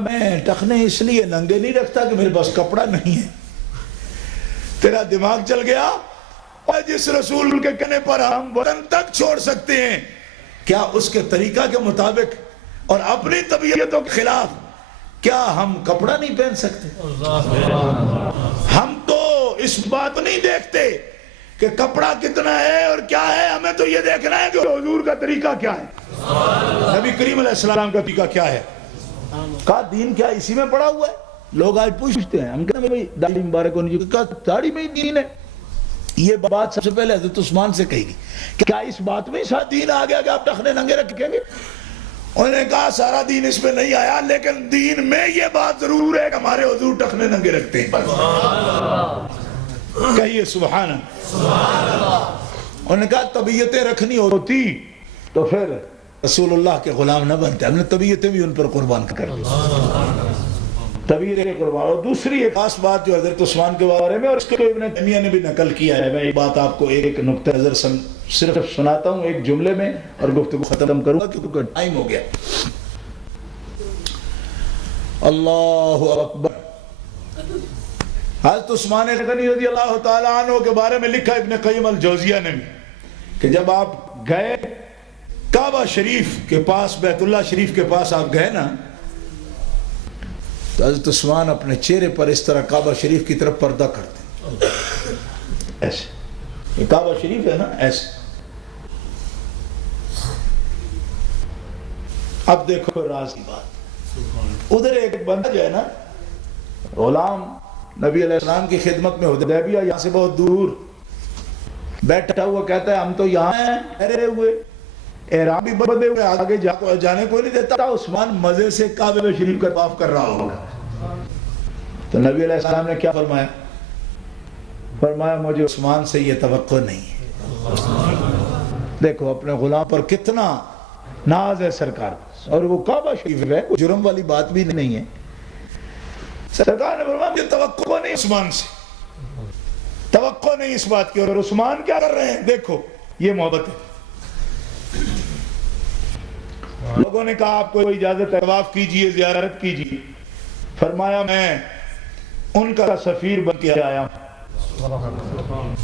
میں ٹخنے اس لیے ننگے نہیں رکھتا کہ میرے پاس کپڑا نہیں ہے. تیرا دماغ چل گیا؟ اور جس رسول کے کہنے پر ہم وطن تک چھوڑ سکتے ہیں، کیا اس کے طریقہ کے مطابق اور اپنی طبیعتوں کے خلاف کیا ہم کپڑا نہیں پہن سکتے؟ ہم تو اس بات نہیں دیکھتے کہ کپڑا کتنا ہے اور کیا ہے، ہمیں تو یہ دیکھنا ہے کہ حضور کا طریقہ کیا ہے، نبی کریم علیہ السلام کا طریقہ کیا ہے. کہا دین کیا اسی میں پڑا ہوا ہے؟ لوگ آج پوچھتے ہیں، ہم کہتے ہیں بھئی داڑھی مبارک ہونی چاہیے. کہا داڑھی میں ہی دین ہے. یہ بات سب سے پہلے حضرت عثمان سے کہی گئی. کیا اس بات میں ساتھ دین آ گیا کہ آپ ٹخنے ننگے رکھیں گے؟ انہوں نے کہا سارا دین اس میں نہیں آیا، لیکن دین میں یہ بات ضرور ہے کہ ہمارے حضور ٹخنے ننگے رکھتے ہیں. کہیے سبحان اللہ. انہوں نے کہا طبیعتیں رکھنی ہوتی تو پھر رسول اللہ کے غلام نہ بنتے، ہم نے طبیعتیں بھی ان پر قربان کر دی. طبیعتیں قربان. اور دوسری ایک خاص بات جو حضرت عثمان کے بارے میں، اور اس کو ابن تیمیہ نے بھی نقل کیا ہے، میں یہ بات آپ کو ایک نقطہ نظر صرف سناتا ہوں ایک جملے میں اور گفتگو ختم کروں گا کیونکہ ٹائم ہو گیا. اللہ اکبر. حضرت عثمان غنی رضی اللہ تعالیٰ عنہ کے بارے میں لکھا ابن قیم الجوزیہ نے بھی کہ جب آپ گئے کعبہ شریف کے پاس، بیت اللہ شریف کے پاس آپ گئے نا، تو حضرت عثمان اپنے چہرے پر اس طرح کعبہ شریف کی طرف پردہ کرتے ایسے، یہ کعبہ شریف ہے نا ایسے. اب دیکھو راز کی بات، ادھر ایک بندہ جو ہے نا غلام نبی علیہ السلام کی خدمت میں حدیبیہ، یہاں سے بہت دور بیٹھا ہوا، کہتا ہے ہم تو یہاں ہیں ٹھہرے ہوئے، احرام بھی بدے ہوئے، آگے جانے کو نہیں دیتا. عثمان مزے سے کعبہ شریف کا طواف کر رہا ہوگا. تو نبی علیہ السلام نے کیا فرمایا؟ فرمایا مجھے عثمان سے یہ توقع نہیں ہے. دیکھو اپنے غلام پر کتنا ناز ہے سرکار، اور وہ کعبہ شریف ہے، کوئی جرم والی بات بھی نہیں ہے. سرکار نے فرمایا مجھے توقع نہیں عثمان سے، توقع نہیں اس بات کی. اور عثمان کیا کر رہے ہیں؟ دیکھو یہ محبت ہے. لوگوں نے کہا آپ کو اجازت ہے، طواف کیجئے، زیارت کیجئے. فرمایا میں ان کا سفیر بن کے آیا ہوں،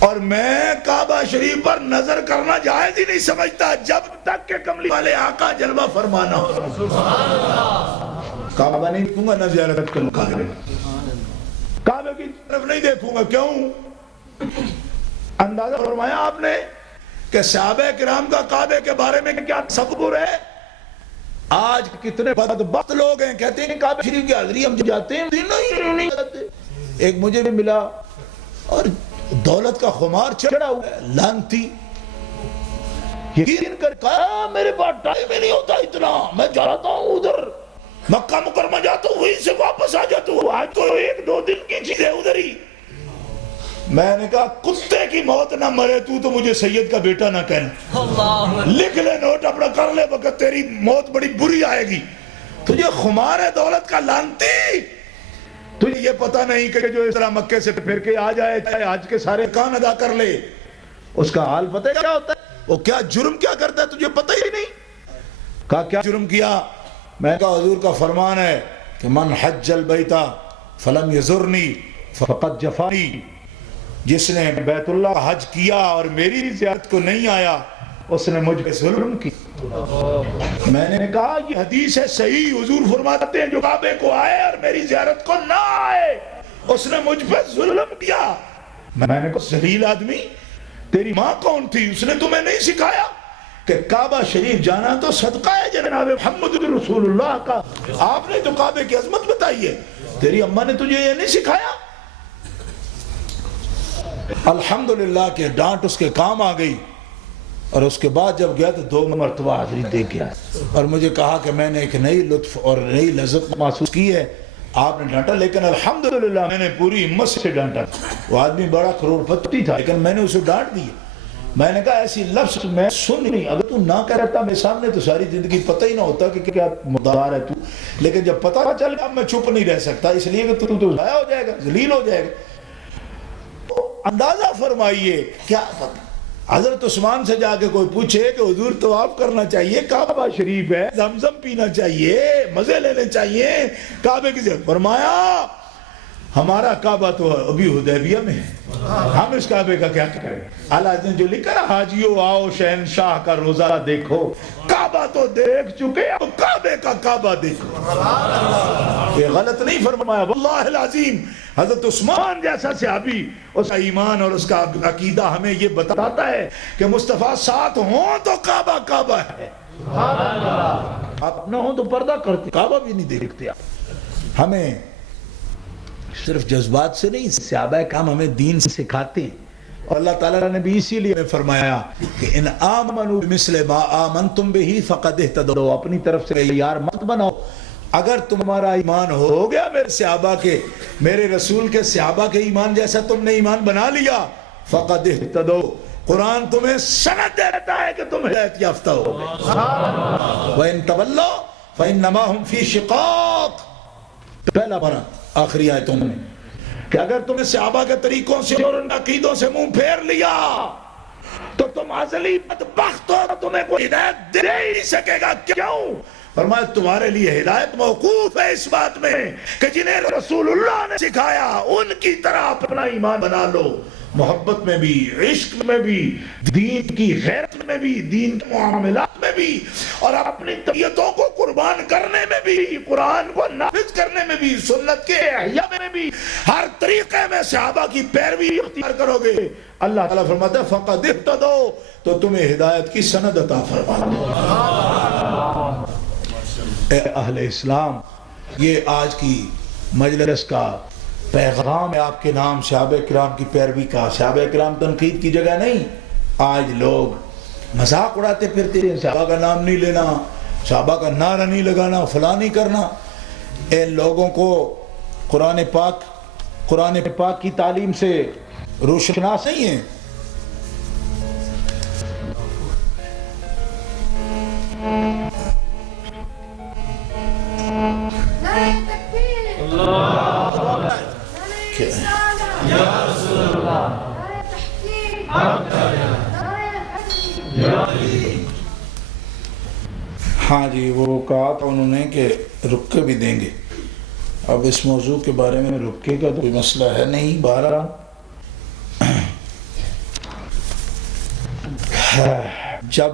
اور میں کعبہ شریف پر نظر کرنا جائز ہی نہیں سمجھتا جب تک کہ کملی والے آقا جلوہ فرمانا ہو. کعبہ نہیں دیکھوں گا، نہ زیارت کروں گا، کعبہ کی طرف نہیں دیکھوں گا. کیوں؟ اندازہ فرمایا آپ نے کہ صحابہ کرام کا کعبے کے بارے میں کیا تصور ہے. آج کتنے بدبخت لوگ ہیں کہتے ہیں کعبہ شریف کی حاضری ہم جاتے ہیں، نہیں جاتے. ایک مجھے بھی ملا اور دولت کا خمار چڑھا ہوا ہے، لانتی، یقین کر کہا میرے پاس ٹائم ہی نہیں ہوتا اتنا، میں جاتا ہوں ادھر مکہ مکرمہ جاتا ہوں، وہیں سے واپس آ جاتا ہوں، آج تو ایک دو دن کی چیز ہے ادھر ہی. میں نے کہا کتے کی موت نہ مرے تو مجھے سید کا بیٹا نہ کہنا. لکھ لے نوٹ اپنا، کر لے وقت، تیری موت بڑی بری آئے گی. تجھے خمار ہے دولت کا لانتی. تجھے یہ پتہ نہیں کہ جو اس طرح مکے سے پھر کے آ جائے، چاہے آج کے سارے کان ادا کر لے، اس کا حال پتہ کیا ہوتا ہے؟ وہ کیا جرم کیا کرتا ہے تجھے پتہ ہی نہیں. کہا کیا جرم کیا؟ میں کہا حضور کا فرمان ہے کہ من حج البیت فلم یزرنی فقد جفانی. جس نے بیت اللہ حج کیا اور میری زیارت کو نہیں آیا، اس نے مجھ پہ ظلم کی. میں نے کہا یہ حدیث ہے صحیح، حضور فرماتے ہیں جو کعبے کو آئے اور میری زیارت کو نہ آئے، اس نے مجھ پہ ظلم کیا. میں نے کہا ذلیل آدمی، تیری ماں کون تھی؟ اس نے تمہیں نہیں سکھایا کہ کعبہ شریف جانا تو صدقہ ہے جناب محمد رسول اللہ کا؟ آپ نے تو کعبے کی عظمت بتائی ہے، تیری اماں نے تجھے یہ نہیں سکھایا؟ الحمدللہ کہ ڈانٹ اس کے کام آ گئی. اور اس کے بعد جب گیا تو 2 مرتبہ حاضری دے کے آیا، اور مجھے کہا کہ میں نے ایک نئی لطف اور نئی لذت محسوس کی ہے. آپ نے ڈانٹا لیکن الحمدللہ میں نے پوری ہمت سے ڈانٹا. وہ آدمی بڑا کروڑ پتی تھا لیکن میں نے اسے ڈانٹ دی. میں نے کہا ایسی لفظ میں سن نہیں، اگر تو نہ کہتا میرے سامنے تو ساری زندگی پتہ ہی نہ ہوتا کہ کیا مدار ہے تو. لیکن جب پتہ چل گیا میں چپ نہیں رہ سکتا، اس لیے کہ تو ضائع ہو جائے گا، ذلیل ہو جائے گا. اندازہ فرمائیے کیا حضرت عثمان سے جا کے کوئی پوچھے کہ حضور طواف کرنا چاہیے، کعبہ شریف ہے، زمزم پینا چاہیے، مزے لینے چاہیے، کعبے کی زیارت. فرمایا ہمارا کعبہ تو ابھی حدیبیہ میں ہے، ہم اس کعبے کا کیا کریں؟ اللہ نے جو لکھا نا حاجیو آؤ شہنشاہ کا روزہ دیکھو، کعبہ تو دیکھ چکے اب کعبے کا کعبہ دیکھو. یہ غلط نہیں فرمایا واللہ العظیم. حضرت عثمان جیسا صحابی، اس کا ایمان اور اس کا عقیدہ ہمیں یہ بتاتا ہے کہ مصطفیٰ ساتھ ہوں تو کعبہ کعبہ ہے، آپ نہ ہوں تو پردہ کرتے، کعبہ بھی نہیں دیکھتے. ہمیں صرف جذبات سے نہیں، صحابہ کرام ہمیں دین سکھاتے ہیں. اور اللہ تعالیٰ نے بھی اسی لیے فرمایا کہ ان آمنوا بمثل ما آمنتم بہ فقد اہتدوا. اپنی طرف سے یار مت بناؤ. اگر تمہارا ایمان ہو گیا میرے صحابہ کے، میرے رسول کے صحابہ کے ایمان جیسا تم نے ایمان بنا لیا، فقد اہتدوا. قرآن تمہیں سند دیتا ہے کہ تم ہدایت یافتہ ہو گئے. وَإِن تَوَلَّوْا فَإِنَّمَا هُمْ فِي شِقَاقٍ. پہلا پارہ آخری آیتوں میں کہ اگر تم نے صحابہ کے طریقوں سے اور ان عقیدوں سے منہ پھیر لیا تو تم ازلی بدبخت ہو، تمہیں کوئی ہدایت دے ہی نہیں سکے گا. کیوں؟ فرمایا تمہارے لیے ہدایت موقوف ہے اس بات میں کہ جنہیں رسول اللہ نے سکھایا ان کی طرح اپنا ایمان بنا لو، محبت میں بھی، عشق میں بھی، دین کی غیرت میں بھی، دین کے معاملات میں بھی، اور اپنی طبیعتوں کو قربان کرنے میں بھی، قرآن کو نافذ کرنے میں بھی، سنت کے احیاء میں بھی، ہر طریقے میں صحابہ کی پیروی اختیار کرو گے، اللہ تعالیٰ فرماتا ہے فَقَدْ اهْتَدَوْا، تو تمہیں ہدایت کی سند عطا فرما دے۔ اے اہل اسلام، یہ آج کی مجلس کا پیغام ہے آپ کے نام، صحابہ کرام کی پیروی کا۔ صحابہ کرام تنقید کی جگہ نہیں۔ آج لوگ مذاق اڑاتے پھرتے ہیں، صحابہ کا نام نہیں لینا، صحابہ کا نعرہ نہیں لگانا، فلاں نہیں کرنا۔ اے لوگوں کو قرآن پاک کی تعلیم سے روشناس نہیں ہیں۔ ہاں جی، وہ کہا تھا انہوں نے کہ رکے بھی دیں گے۔ اب اس موضوع کے بارے میں رکے کا تو کوئی مسئلہ ہے نہیں۔ بہرحال جب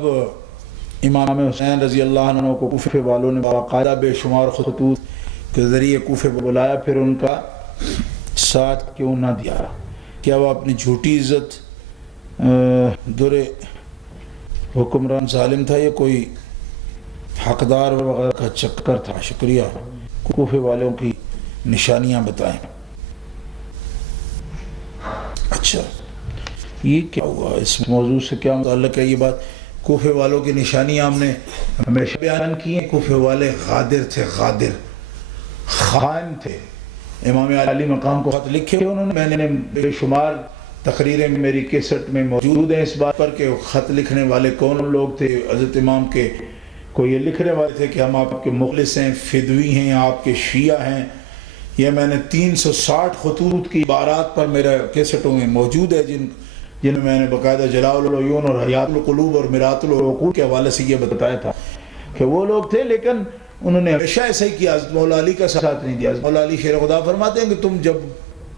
امام حسین رضی اللہ عنہ کو کوفے والوں نے باقاعدہ بے شمار خطوط کے ذریعے کوفے کو بلایا، پھر ان کا ساتھ کیوں نہ دیا؟ کیا وہ اپنی جھوٹی عزت در حکمران ظالم تھا یا کوئی حقدار وغیرہ کا چکر تھا؟ شکریہ۔ کوفے والوں کی نشانیاں بتائیں۔ اچھا، یہ کیا ہوا؟ اس موضوع سے کیا متعلق ہے یہ بات؟ کوفے والوں کی نشانیاں ہم نے ہمیشہ بیان کی ہیں۔ کوفے والے غادر تھے، غادر، خائن تھے۔ امام علی مقام کو خط لکھے انہوں نے، میں نے بے شمار تقریریں میری کیسٹ میں موجود ہیں اس بات پر کہ خط لکھنے والے کون لوگ تھے۔ حضرت امام کے کو یہ لکھنے والے تھے کہ ہم آپ کے مخلص ہیں، فدوی ہیں، آپ کے شیعہ ہیں۔ یہ میں نے 360 خطوط کی عبارات پر میرے کیسٹوں میں موجود ہے، جن میں نے باقاعدہ جلاء العیون اور حیات القلوب اور مرات العقول کے حوالے سے یہ بتایا تھا کہ وہ لوگ تھے، لیکن انہوں نے ہمیشہ ایسا ہی کیا۔ حضرت مولا علی کا ساتھ نہیں دیا۔ حضرت مولا علی شیر خدا فرماتے ہیں کہ تم جب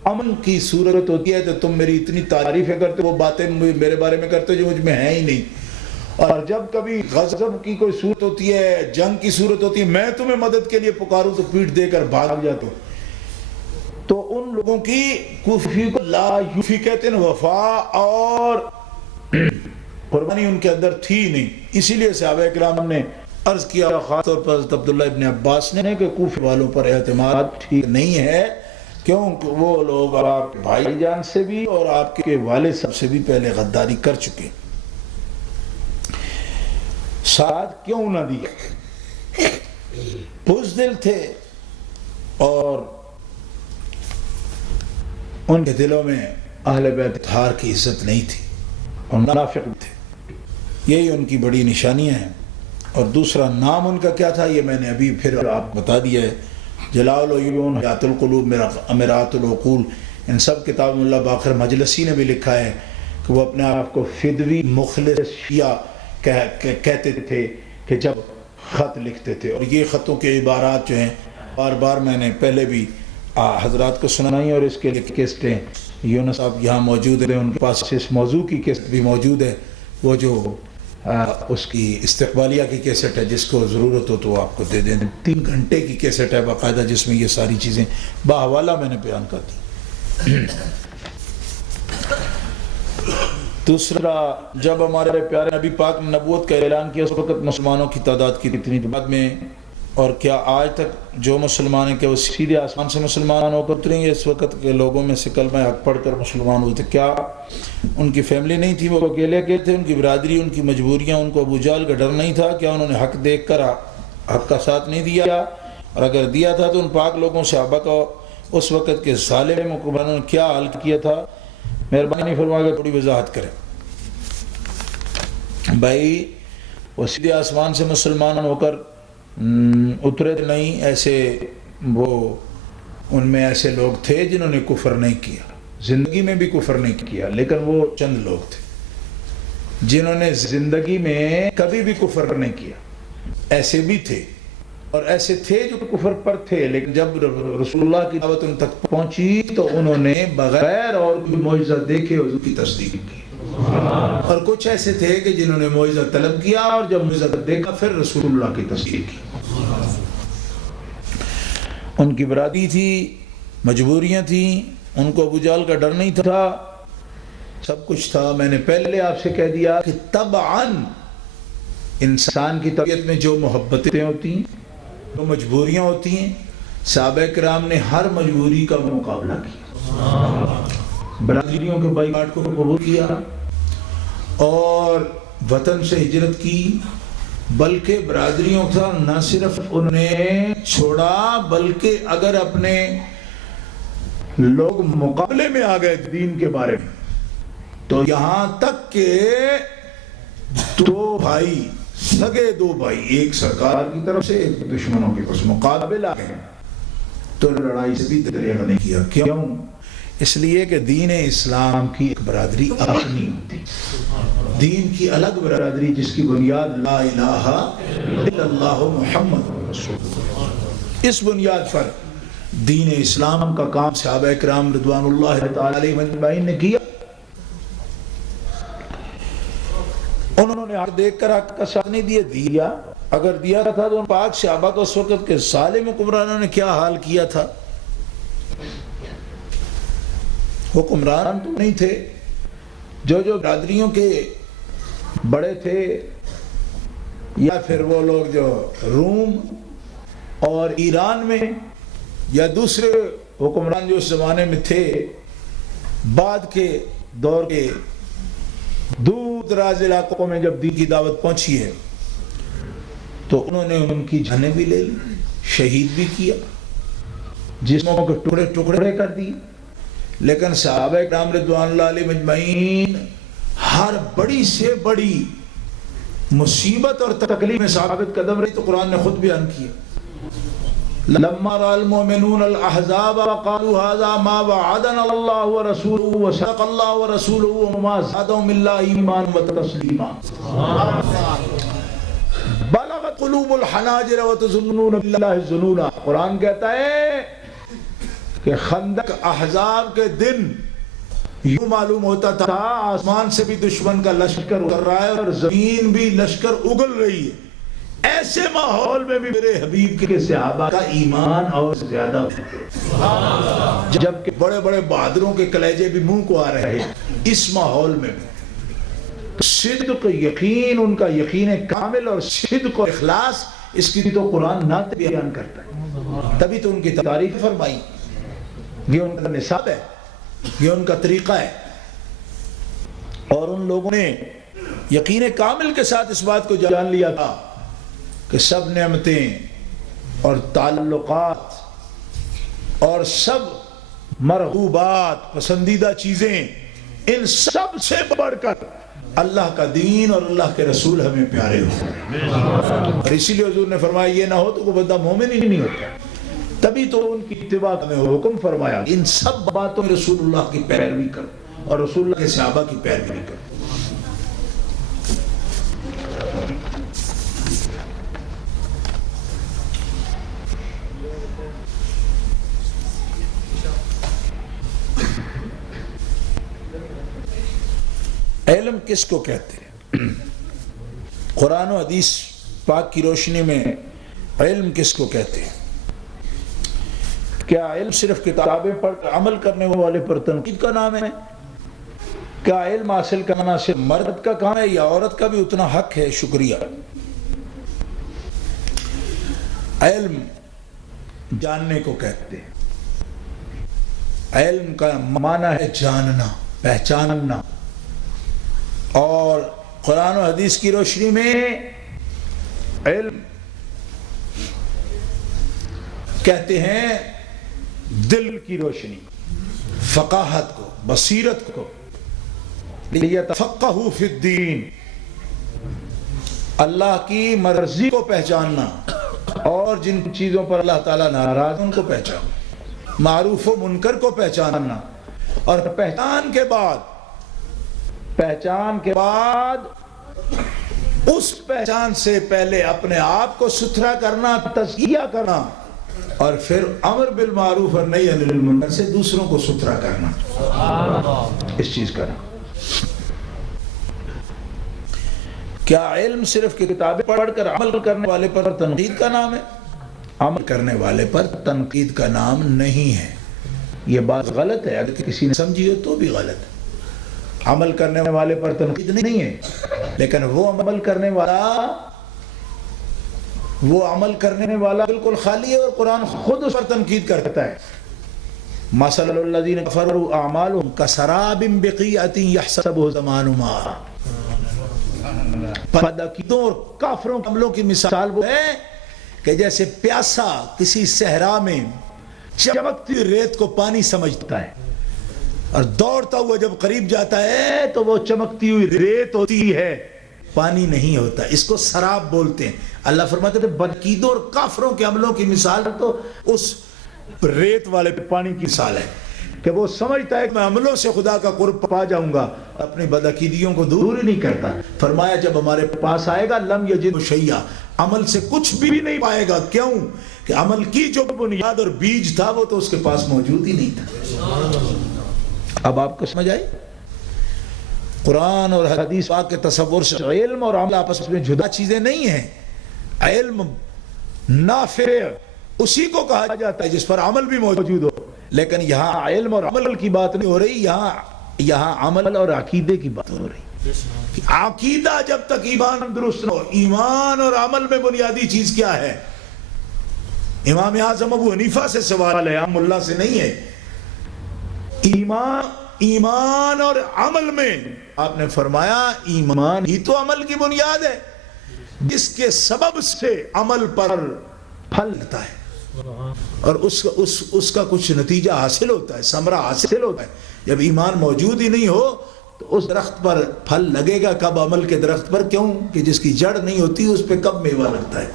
امن کی صورت ہوتی ہے تو تم میری اتنی تعریفیں کرتے، وہ باتیں میرے بارے میں کرتے جو مجھ میں ہیں ہی نہیں، اور جب کبھی غضب کی کوئی صورت ہوتی ہے، جنگ کی صورت ہوتی ہے، میں تمہیں مدد کے لیے پکاروں تو پیٹ دے کر بھاگ جاتا ہوں۔ تو ان لوگوں کی کوفی کو لا یوفی کہتے ہیں، وفا اور قربانی ان کے اندر تھی نہیں۔ اسی لیے صحابہ کرام نے عرض کیا، خاص طور پر حضرت عبداللہ ابن عباس نے، کہ کوفی والوں پر اعتماد ٹھیک نہیں ہے، کیونکہ وہ لوگ آپ کے بھائی جان سے بھی اور آپ کے والد صاحب سے بھی پہلے غداری کر چکے۔ ساتھ کیوں نہ دیا؟ بزدل تھے اور ان کے دلوں میں اہل بیت اطہار کی عزت نہیں تھی اور منافق تھے۔ یہی ان کی بڑی نشانیاں ہیں۔ اور دوسرا نام ان کا کیا تھا یہ میں نے ابھی پھر آپ کو بتا دیا ہے۔ جلاء العیون، حیات القلوب، مرات العقول، ان سب کتاب اللہ باقر مجلسی نے بھی لکھا ہے کہ وہ اپنے آپ کو فدوی مخلص شیعہ کہتے تھے کہ جب خط لکھتے تھے۔ اور یہ خطوں کے عبارات جو ہیں بار بار میں نے پہلے بھی حضرات کو سنائی، اور اس کے لیے کیسٹیں یونس صاحب یہاں موجود ہیں، ان کے پاس اس موضوع کی کیسٹ بھی موجود ہے، وہ جو اس کی استقبالیہ کی کیسٹ ہے، جس کو ضرورت ہو تو وہ آپ کو دے دیں۔ 3 گھنٹے کی کیسٹ ہے باقاعدہ، جس میں یہ ساری چیزیں باحوالہ میں نے بیان کر دی۔ دوسرا، جب ہمارے پیارے نبی پاک نے نبوت کا اعلان کیا اس وقت مسلمانوں کی تعداد کتنی تھی؟ بعد میں، اور کیا آج تک جو مسلمان ہیں کہ وہ سیدھے آسمان سے مسلمان ہو کر اتریں گے؟ اس وقت کے لوگوں میں سے کلمہ حق پڑھ کر مسلمان ہوئے تھے، کیا ان کی فیملی نہیں تھی؟ وہ اکیلے تھے؟ ان کی برادری، ان کی مجبوریاں، ان کو ابو جہل کا ڈر نہیں تھا؟ کیا انہوں نے حق دیکھ کر حق کا ساتھ نہیں دیا؟ اور اگر دیا تھا تو ان پاک لوگوں صحابہ کا اس وقت کے ظالم حکمرانوں نے کیا حل کیا تھا؟ مہربانی فرما کر تھوڑی وضاحت کریں۔ بھائی، وہ سیدھے آسمان سے مسلمان ہو کر اترے نہیں، ایسے وہ ان میں ایسے لوگ تھے جنہوں نے کفر نہیں کیا، زندگی میں بھی کفر نہیں کیا، لیکن وہ چند لوگ تھے جنہوں نے زندگی میں کبھی بھی کفر نہیں کیا۔ ایسے بھی تھے اور ایسے تھے جو کفر پر تھے، لیکن جب رسول اللہ کی دعوت ان تک پہنچی تو انہوں نے بغیر اور کوئی معجزہ دیکھے حضور کی تصدیق کی، اور کچھ ایسے تھے کہ جنہوں نے معجزہ طلب کیا اور جب معجزہ دیکھا پھر رسول اللہ کی تصدیق کی۔ ان کی برادری تھی، مجبوریاں تھیں، ان کو ابو جہل کا ڈر نہیں تھا، سب کچھ تھا۔ میں نے پہلے آپ سے کہہ دیا کہ طبعاً انسان کی طبیعت میں جو محبتیں ہوتی ہیں، جو مجبوریاں ہوتی ہیں، صحابہ کرام نے ہر مجبوری کا مقابلہ کیا، برادریوں کے بائیکاٹ کو قبول کیا اور وطن سے ہجرت کی، بلکہ برادریوں کا نہ صرف انہوں نے چھوڑا بلکہ اگر اپنے لوگ مقابلے میں آ گئے دین کے بارے میں تو یہاں تک کہ دو بھائی، سگے دو بھائی، ایک سرکار کی طرف سے ایک دشمنوں کے پاس مقابلہ ہے تو لڑائی سے بھی دریغ نہیں کیا۔ کیوں؟ اس لیے کہ دین اسلام کی ایک برادری اپنی ہوتی، دین کی الگ برادری جس کی بنیاد لا الہ الا اللہ محمد رسول اللہ، اس بنیاد پر دین اسلام کا کام صحابہ کرام رضوان اللہ تعالی علیہم اجمعین نے کیا۔ انہوں نے حق دیکھ کر حق کا ساتھ نہیں دیا، اگر دیا تھا تو ان پاک صحابہ کو اس وقت کے ظالم حکمرانوں نے کیا حال کیا تھا۔ حکمران تو نہیں تھے، جو برادریوں کے بڑے تھے یا پھر وہ لوگ جو روم اور ایران میں یا دوسرے حکمران جو اس زمانے میں تھے، بعد کے دور کے دور دراز علاقوں میں جب دین کی دعوت پہنچی ہے تو انہوں نے ان کی جانیں بھی لے لی، شہید بھی کیا، جسموں کے ٹکڑے ٹکڑے کر دیے، لیکن صحابہ کرام رضوان اللہ علیہم اجمعین ہر بڑی سے بڑی مصیبت اور تکلیف میں ثابت قدم رہی۔ تو قرآن نے خود بیان کیا، لما رأى المؤمنون الأحزاب وقالوا هذا ما وعدنا الله ورسوله وصدق الله ورسوله وما زادهم إلا إيمانا وتسليما بلغت قلوب الحناجر وتظنون بالله الظنونا۔ قرآن کہتا ہے کہ خندق احزاب کے دن یوں معلوم ہوتا تھا آسمان سے بھی دشمن کا لشکر اتر رہا ہے اور زمین بھی لشکر اگل رہی ہے۔ ایسے ماحول میں بھی میرے حبیب کے صحابہ کا ایمان اور زیادہ ہوتا، جبکہ بڑے بڑے بہادروں کے کلیجے بھی منہ کو آ رہے ہیں۔ اس ماحول میں صدق یقین، ان کا یقین کامل اور صدق و اخلاص، اس کی تو قرآن نعت بیان کرتا ہے، تبھی تو ان کی تعریف فرمائی۔ یہ ان کا نصاب ہے، یہ ان کا طریقہ ہے، اور ان لوگوں نے یقین کامل کے ساتھ اس بات کو جان لیا تھا کہ سب نعمتیں اور تعلقات اور سب مرغوبات، پسندیدہ چیزیں، ان سب سے بڑھ کر اللہ کا دین اور اللہ کے رسول ہمیں پیارے ہو، اور اسی لیے حضور نے فرمایا یہ نہ ہو تو کوئی بندہ مومن ہی نہیں ہوتا۔ تبھی تو ان کی اتباع میں حکم فرمایا ان سب باتوں میں رسول اللہ کی پیروی کرو اور رسول اللہ کے صحابہ کی پیروی کرو۔ علم کس کو کہتے ہیں؟ قرآن و حدیث پاک کی روشنی میں علم کس کو کہتے ہیں؟ کیا علم صرف کتابیں پڑھ کر عمل کرنے والے پر تنقید کا نام ہے؟ کیا علم حاصل کرنا صرف مرد کا کام ہے یا عورت کا بھی اتنا حق ہے؟ شکریہ۔ علم جاننے کو کہتے ہیں، علم کا معنی ہے جاننا، پہچاننا، اور قرآن و حدیث کی روشنی میں علم کہتے ہیں دل کی روشنی، فقاہت کو، بصیرت کو، لیتفقہوا فی الدین، اللہ کی مرضی کو پہچاننا اور جن چیزوں پر اللہ تعالیٰ ناراض ان کو پہچاننا، معروف و منکر کو پہچاننا، اور پہچان کے بعد اس پہچان سے پہلے اپنے آپ کو ستھرا کرنا، تزکیہ کرنا، اور پھر امر بالمعروف اور نہی عن المنکر سے دوسروں کو ستھرا کرنا، اس چیز کا نام۔ کیا علم صرف کتابیں پڑھ کر عمل کرنے والے پر تنقید کا نام ہے؟ عمل کرنے والے پر تنقید کا نام نہیں ہے۔ یہ بات غلط ہے، اگر کسی نے سمجھی ہو تو بھی غلط ہے۔ عمل کرنے والے پر تنقید نہیں ہے، لیکن وہ عمل کرنے والا بالکل خالی ہے، اور قرآن خود اس پر تنقید کرتا ہے۔ مثل الذین کفروا اعمالهم کسراب بقیعۃ یحسبہ الظمآن ماء۔ بدعقیدوں اور کافروں کے عملوں کی مثال وہ ہے کہ جیسے پیاسا کسی صحرا میں چمکتی ریت کو پانی سمجھتا ہے، اور دوڑتا ہوا جب قریب جاتا ہے تو وہ چمکتی ہوئی ریت ہوتی ہے، پانی نہیں ہوتا۔ اس کو سراب بولتے ہیں۔ اللہ فرماتے ہیں بدعقیدوں اور کافروں کے عملوں کی مثال تو اس ریت والے پانی کی مثال ہے کہ وہ سمجھتا ہے کہ میں عملوں سے خدا کا قرب پا جاؤں گا، اپنی بدعقیدیوں کو دور ہی نہیں کرتا۔ فرمایا جب ہمارے پاس آئے گا لم یجد شیئا، عمل سے کچھ بھی نہیں پائے گا۔ کیوں؟ کہ عمل کی جو بنیاد اور بیج تھا وہ تو اس کے پاس موجود ہی نہیں تھا۔ اب آپ کو سمجھ آئی؟ قرآن اور حدیث پاک کے تصور سے علم اور عمل آپس میں جدا چیزیں نہیں ہیں۔ علم نافع اسی کو کہا جاتا ہے جس پر عمل بھی موجود ہو، لیکن یہاں علم اور عمل کی بات نہیں ہو رہی، یہاں عمل اور عقیدے کی بات ہو رہی۔ عقیدہ جب تک ایمان درست نہ ہو، ایمان اور عمل میں بنیادی چیز کیا ہے؟ امام اعظم ابو حنیفہ سے سوال ہے، عام اللہ سے نہیں ہے۔ ایمان اور عمل میں آپ نے فرمایا ایمان ہی تو عمل کی بنیاد ہے، جس کے سبب سے عمل پر پھل ملتا ہے اور اس کا کچھ نتیجہ حاصل ہوتا ہے، ثمرہ حاصل ہوتا ہے۔ جب ایمان موجود ہی نہیں ہو تو اس درخت پر پھل لگے گا کب؟ عمل کے درخت پر۔ کیوں کہ جس کی جڑ نہیں ہوتی اس پہ کب میوہ لگتا ہے؟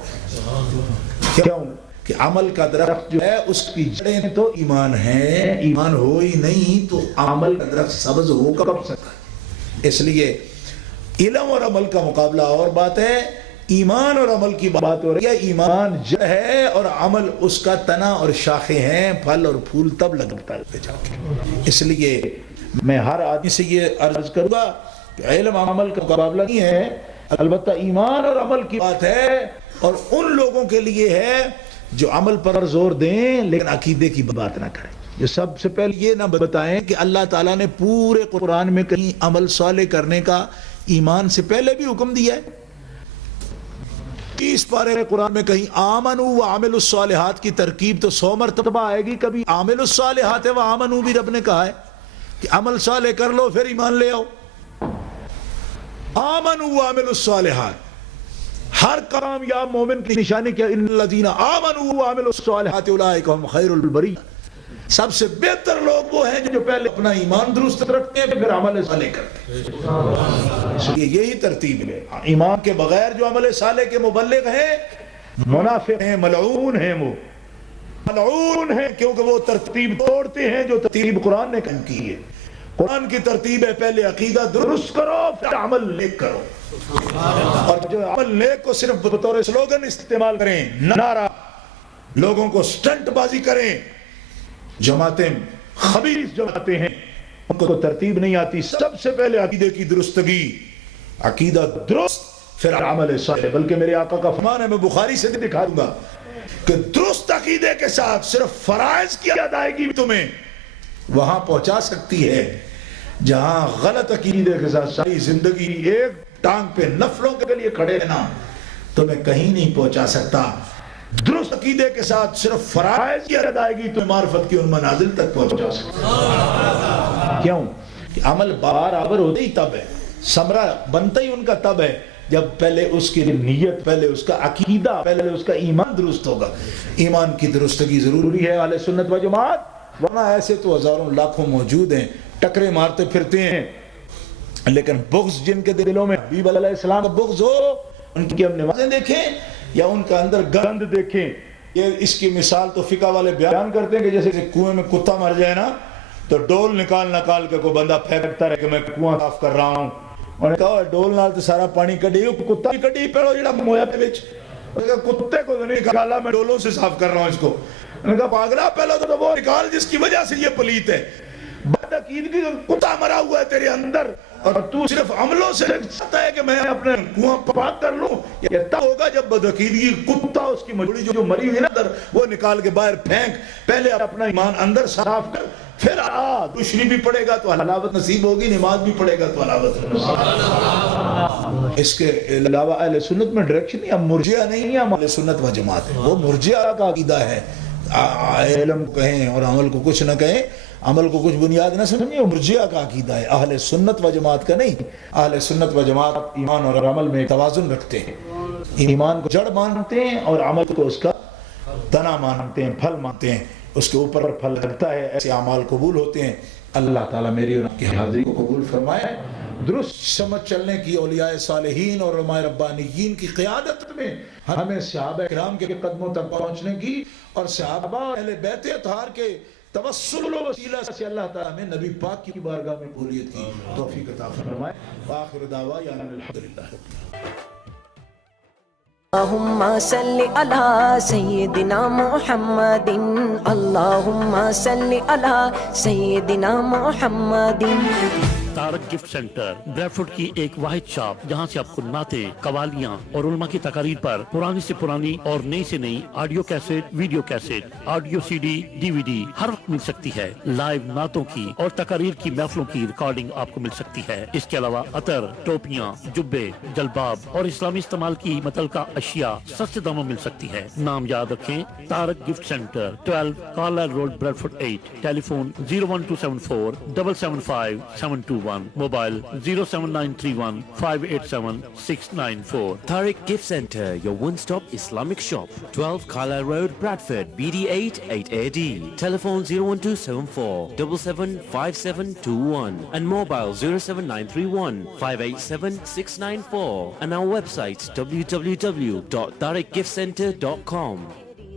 کیوں کہ عمل کا درخت جو ہے اس کی جڑیں تو ایمان ہے، ایمان ہو ہی نہیں تو عمل کا درخت سبز ہو کب سکتا ہے؟ اس لیے علم اور عمل کا مقابلہ اور بات ہے، ایمان اور عمل کی بات ہو رہی ہے۔ ایمان جڑ ہے اور عمل اس کا تنا اور شاخیں ہیں، پھل اور پھول تب لگتا ہے جا کے۔ اس لیے میں ہر آدمی سے یہ عرض کروں گا کہ علم عمل کا مقابلہ نہیں ہے، البتہ ایمان اور عمل کی بات ہے، اور ان لوگوں کے لیے ہے جو عمل پر زور دیں لیکن عقیدے کی بات نہ کریں۔ یہ سب سے پہلے یہ نہ بتائیں کہ اللہ تعالیٰ نے پورے قرآن میں کہیں عمل صالح کرنے کا ایمان سے پہلے بھی حکم دیا ہے؟ 30 پارے قرآن میں کہیں آمنوا وعملوا الصالحات کی ترکیب تو 100 مرتبہ آئے گی، کبھی عاملوا الصالحات وآمنوا بھی رب نے کہا ہے کہ عمل صالح کر لو پھر ایمان لے آؤ۔ آمنوا وعملوا الصالحات، ہر کامیاب مومن کی نشانی کیا؟ ان الذین آمنوا وعملوا الصالحات اولئک هم خیر البریہ۔ سب سے بہتر لوگ وہ ہیں جو پہلے اپنا ایمان درست رکھتے ہیں پھر عمل صالح کرتے ہیں۔ اس لیے یہی ترتیب ہے۔ ایمان کے بغیر جو عمل صالح کے مبلغ ہیں منافق ہیں، ملعون ہیں، وہ ملعون ہیں کیونکہ وہ ترتیب توڑتے ہیں جو ترتیب قرآن نے قائم کی ہے۔ قرآن کی ترتیب ہے پہلے عقیدہ درست کرو پھر عمل نیک کرو، اور جو عمل نیک کو صرف بطور سلوگن استعمال کریں، نعرہ، لوگوں کو سٹنٹ بازی کریں، جماعتیں خبیث جماعتیں ہیں، ان کو ترتیب نہیں آتی۔ سب سے پہلے عقیدے کی درستگی، عقیدہ درست پھر عمل صالح۔ بلکہ میرے آقا کا فرمان ہے، میں بخاری سے دکھا دوں گا کہ درست عقیدے کے ساتھ صرف فرائض کی ادائیگی بھی تمہیں وہاں پہنچا سکتی ہے جہاں غلط عقیدے کے ساتھ ساری زندگی ایک ٹانگ پہ نفلوں کے لیے کھڑے رہنا تمہیں کہیں نہیں پہنچا سکتا۔ درست عقیدے کے ساتھ صرف فرائض کی ادائیگی تو معرفت کی ان منازل تک پہنچا سکتا۔ کیوں کہ عمل برابر ہوتے ہی تب ہے، ثمرہ بنتا ہی ان کا تب ہے جب پہلے اس کی نیت، پہلے اس کا عقیدہ، پہلے اس کا ایمان درست ہوگا۔ ایمان کی درستگی ضروری ہے اہل سنت و جماعت، ورنہ ایسے تو ہزاروں لاکھوں موجود ہیں، ٹکرے مارتے پھرتے ہیں، لیکن بغض جن کے دلوں میں حبیب علیہ السلام کا بغض ہو، ان کی ہم نمازیں دیکھیں یا ان کا اندر گند دیکھیں۔ یہ اس کی مثال تو فقہ والے بیان کرتے ہیں کہ جیسے کنویں میں کتا مر جائے نا تو ڈول نکال کے کوئی بندہ پھینکتا رہے کہ میں کنواں صاف کر رہا ہوں، انہوں نے کہا ڈول نال تے سارا پانی کڈی کتا کڈی پیڑو جڑا مویا دے وچ کتے کو نہیں نکالا میں ڈولوں سے صاف کر رہا ہوں اس کو انہوں نے کہا پاگلا پہلو تو وہ نکال جس کی وجہ سے یہ پلیت ہے بد عقیدگی کتا مرا ہوا ہے تیرے اندر اور تو صرف عملوں سے چاہتا ہے کہ میں اپنے کنواں پاک کر لوں یہ تب ہوگا جب بد عقیدگی کتا اس کی مجبوری جو مری ہوئی نا اندر وہ نکال کے باہر پھینک پہلے اپنا ایمان اندر صاف کر پھر دشری بھی پڑے گا تو حلاوت نصیب ہوگی نماز بھی پڑے گا تو حلاوت نصیب اس کے علاوہ اہل سنت میں ڈائریکشن نہیں ہم مرجئہ نہیں ہیں ہم اہل سنت و جماعت ہیں وہ مرجئہ کا عقیدہ ہے علم کو کہیں اور عمل کو کچھ نہ کہیں عمل کو کچھ بنیاد نہ سمجھیں مرجئہ کا عقیدہ ہے اہل سنت و جماعت کا نہیں اہل سنت و جماعت ایمان اور عمل میں توازن رکھتے ہیں ایمان کو جڑ مانتے ہیں اور عمل کو اس کا تنا مانتے ہیں پھل مانتے ہیں اس کے اوپر پھل لگتا ہے ایسے اعمال قبول ہوتے ہیں اللہ تعالیٰ میری اور آپ کی حاضری کو قبول فرمائے درست سمجھ چلنے کی اولیاء صالحین اور علماء ربانیین کی قیادت میں ہمیں صحابہ کرام کے قدموں تک پہنچنے کی اور صحابہ اہل بیت اطہار کے توسل و وسیلہ سے اللہ تعالیٰ میں نبی پاک کی بارگاہ میں قبولیت کی توفیق عطا فرمائے وآخر دعوانا الحمدللہ اللہم صلی علی سیدنا محمد اللہم صلی علی سیدنا محمد تارک گفٹ سینٹر بریڈ فوڈ کی ایک واحد شاپ جہاں سے آپ کو نعتیں قوالیاں اور علماء کی تقاریر پر پرانی سے پرانی اور نئی سے نئی audio cassette video cassette audio C D D V D ہر وقت مل سکتی ہے لائیو نعتوں کی اور تقاریر کی محفلوں کی ریکارڈنگ آپ کو مل سکتی ہے اس کے علاوہ عطر ٹوپیاں جبے جلباب اور اسلامی استعمال کی متعلقہ اشیاء سستے داموں مل سکتی ہے نام یاد رکھیں Tariq gift centre 12 Carlisle road Bradford 8 telephone 01274 775 721 mobile 07931 587 694 Tariq Gift Center, your one-stop Islamic shop. 12 Carlisle Road, Bradford, BD8 8AD. Telephone 01274 775721 and mobile 07931 587 694 and our website www.tariqgiftcenter.com.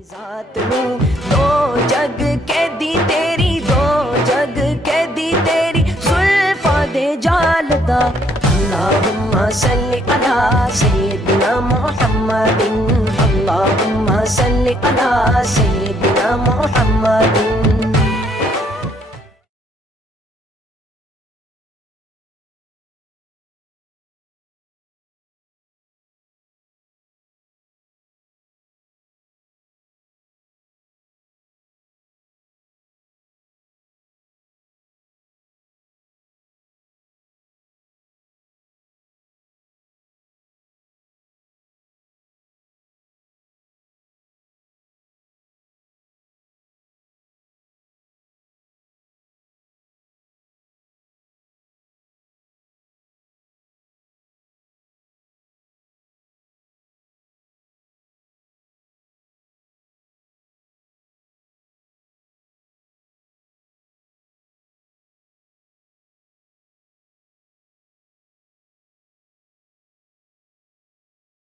ذات میں دو جگ کے دی تیری دو جگ کے دی تیری زلفاں دے جالدا اللہم صلی علی سیدنا محمد اللہم صلی علی سیدنا محمد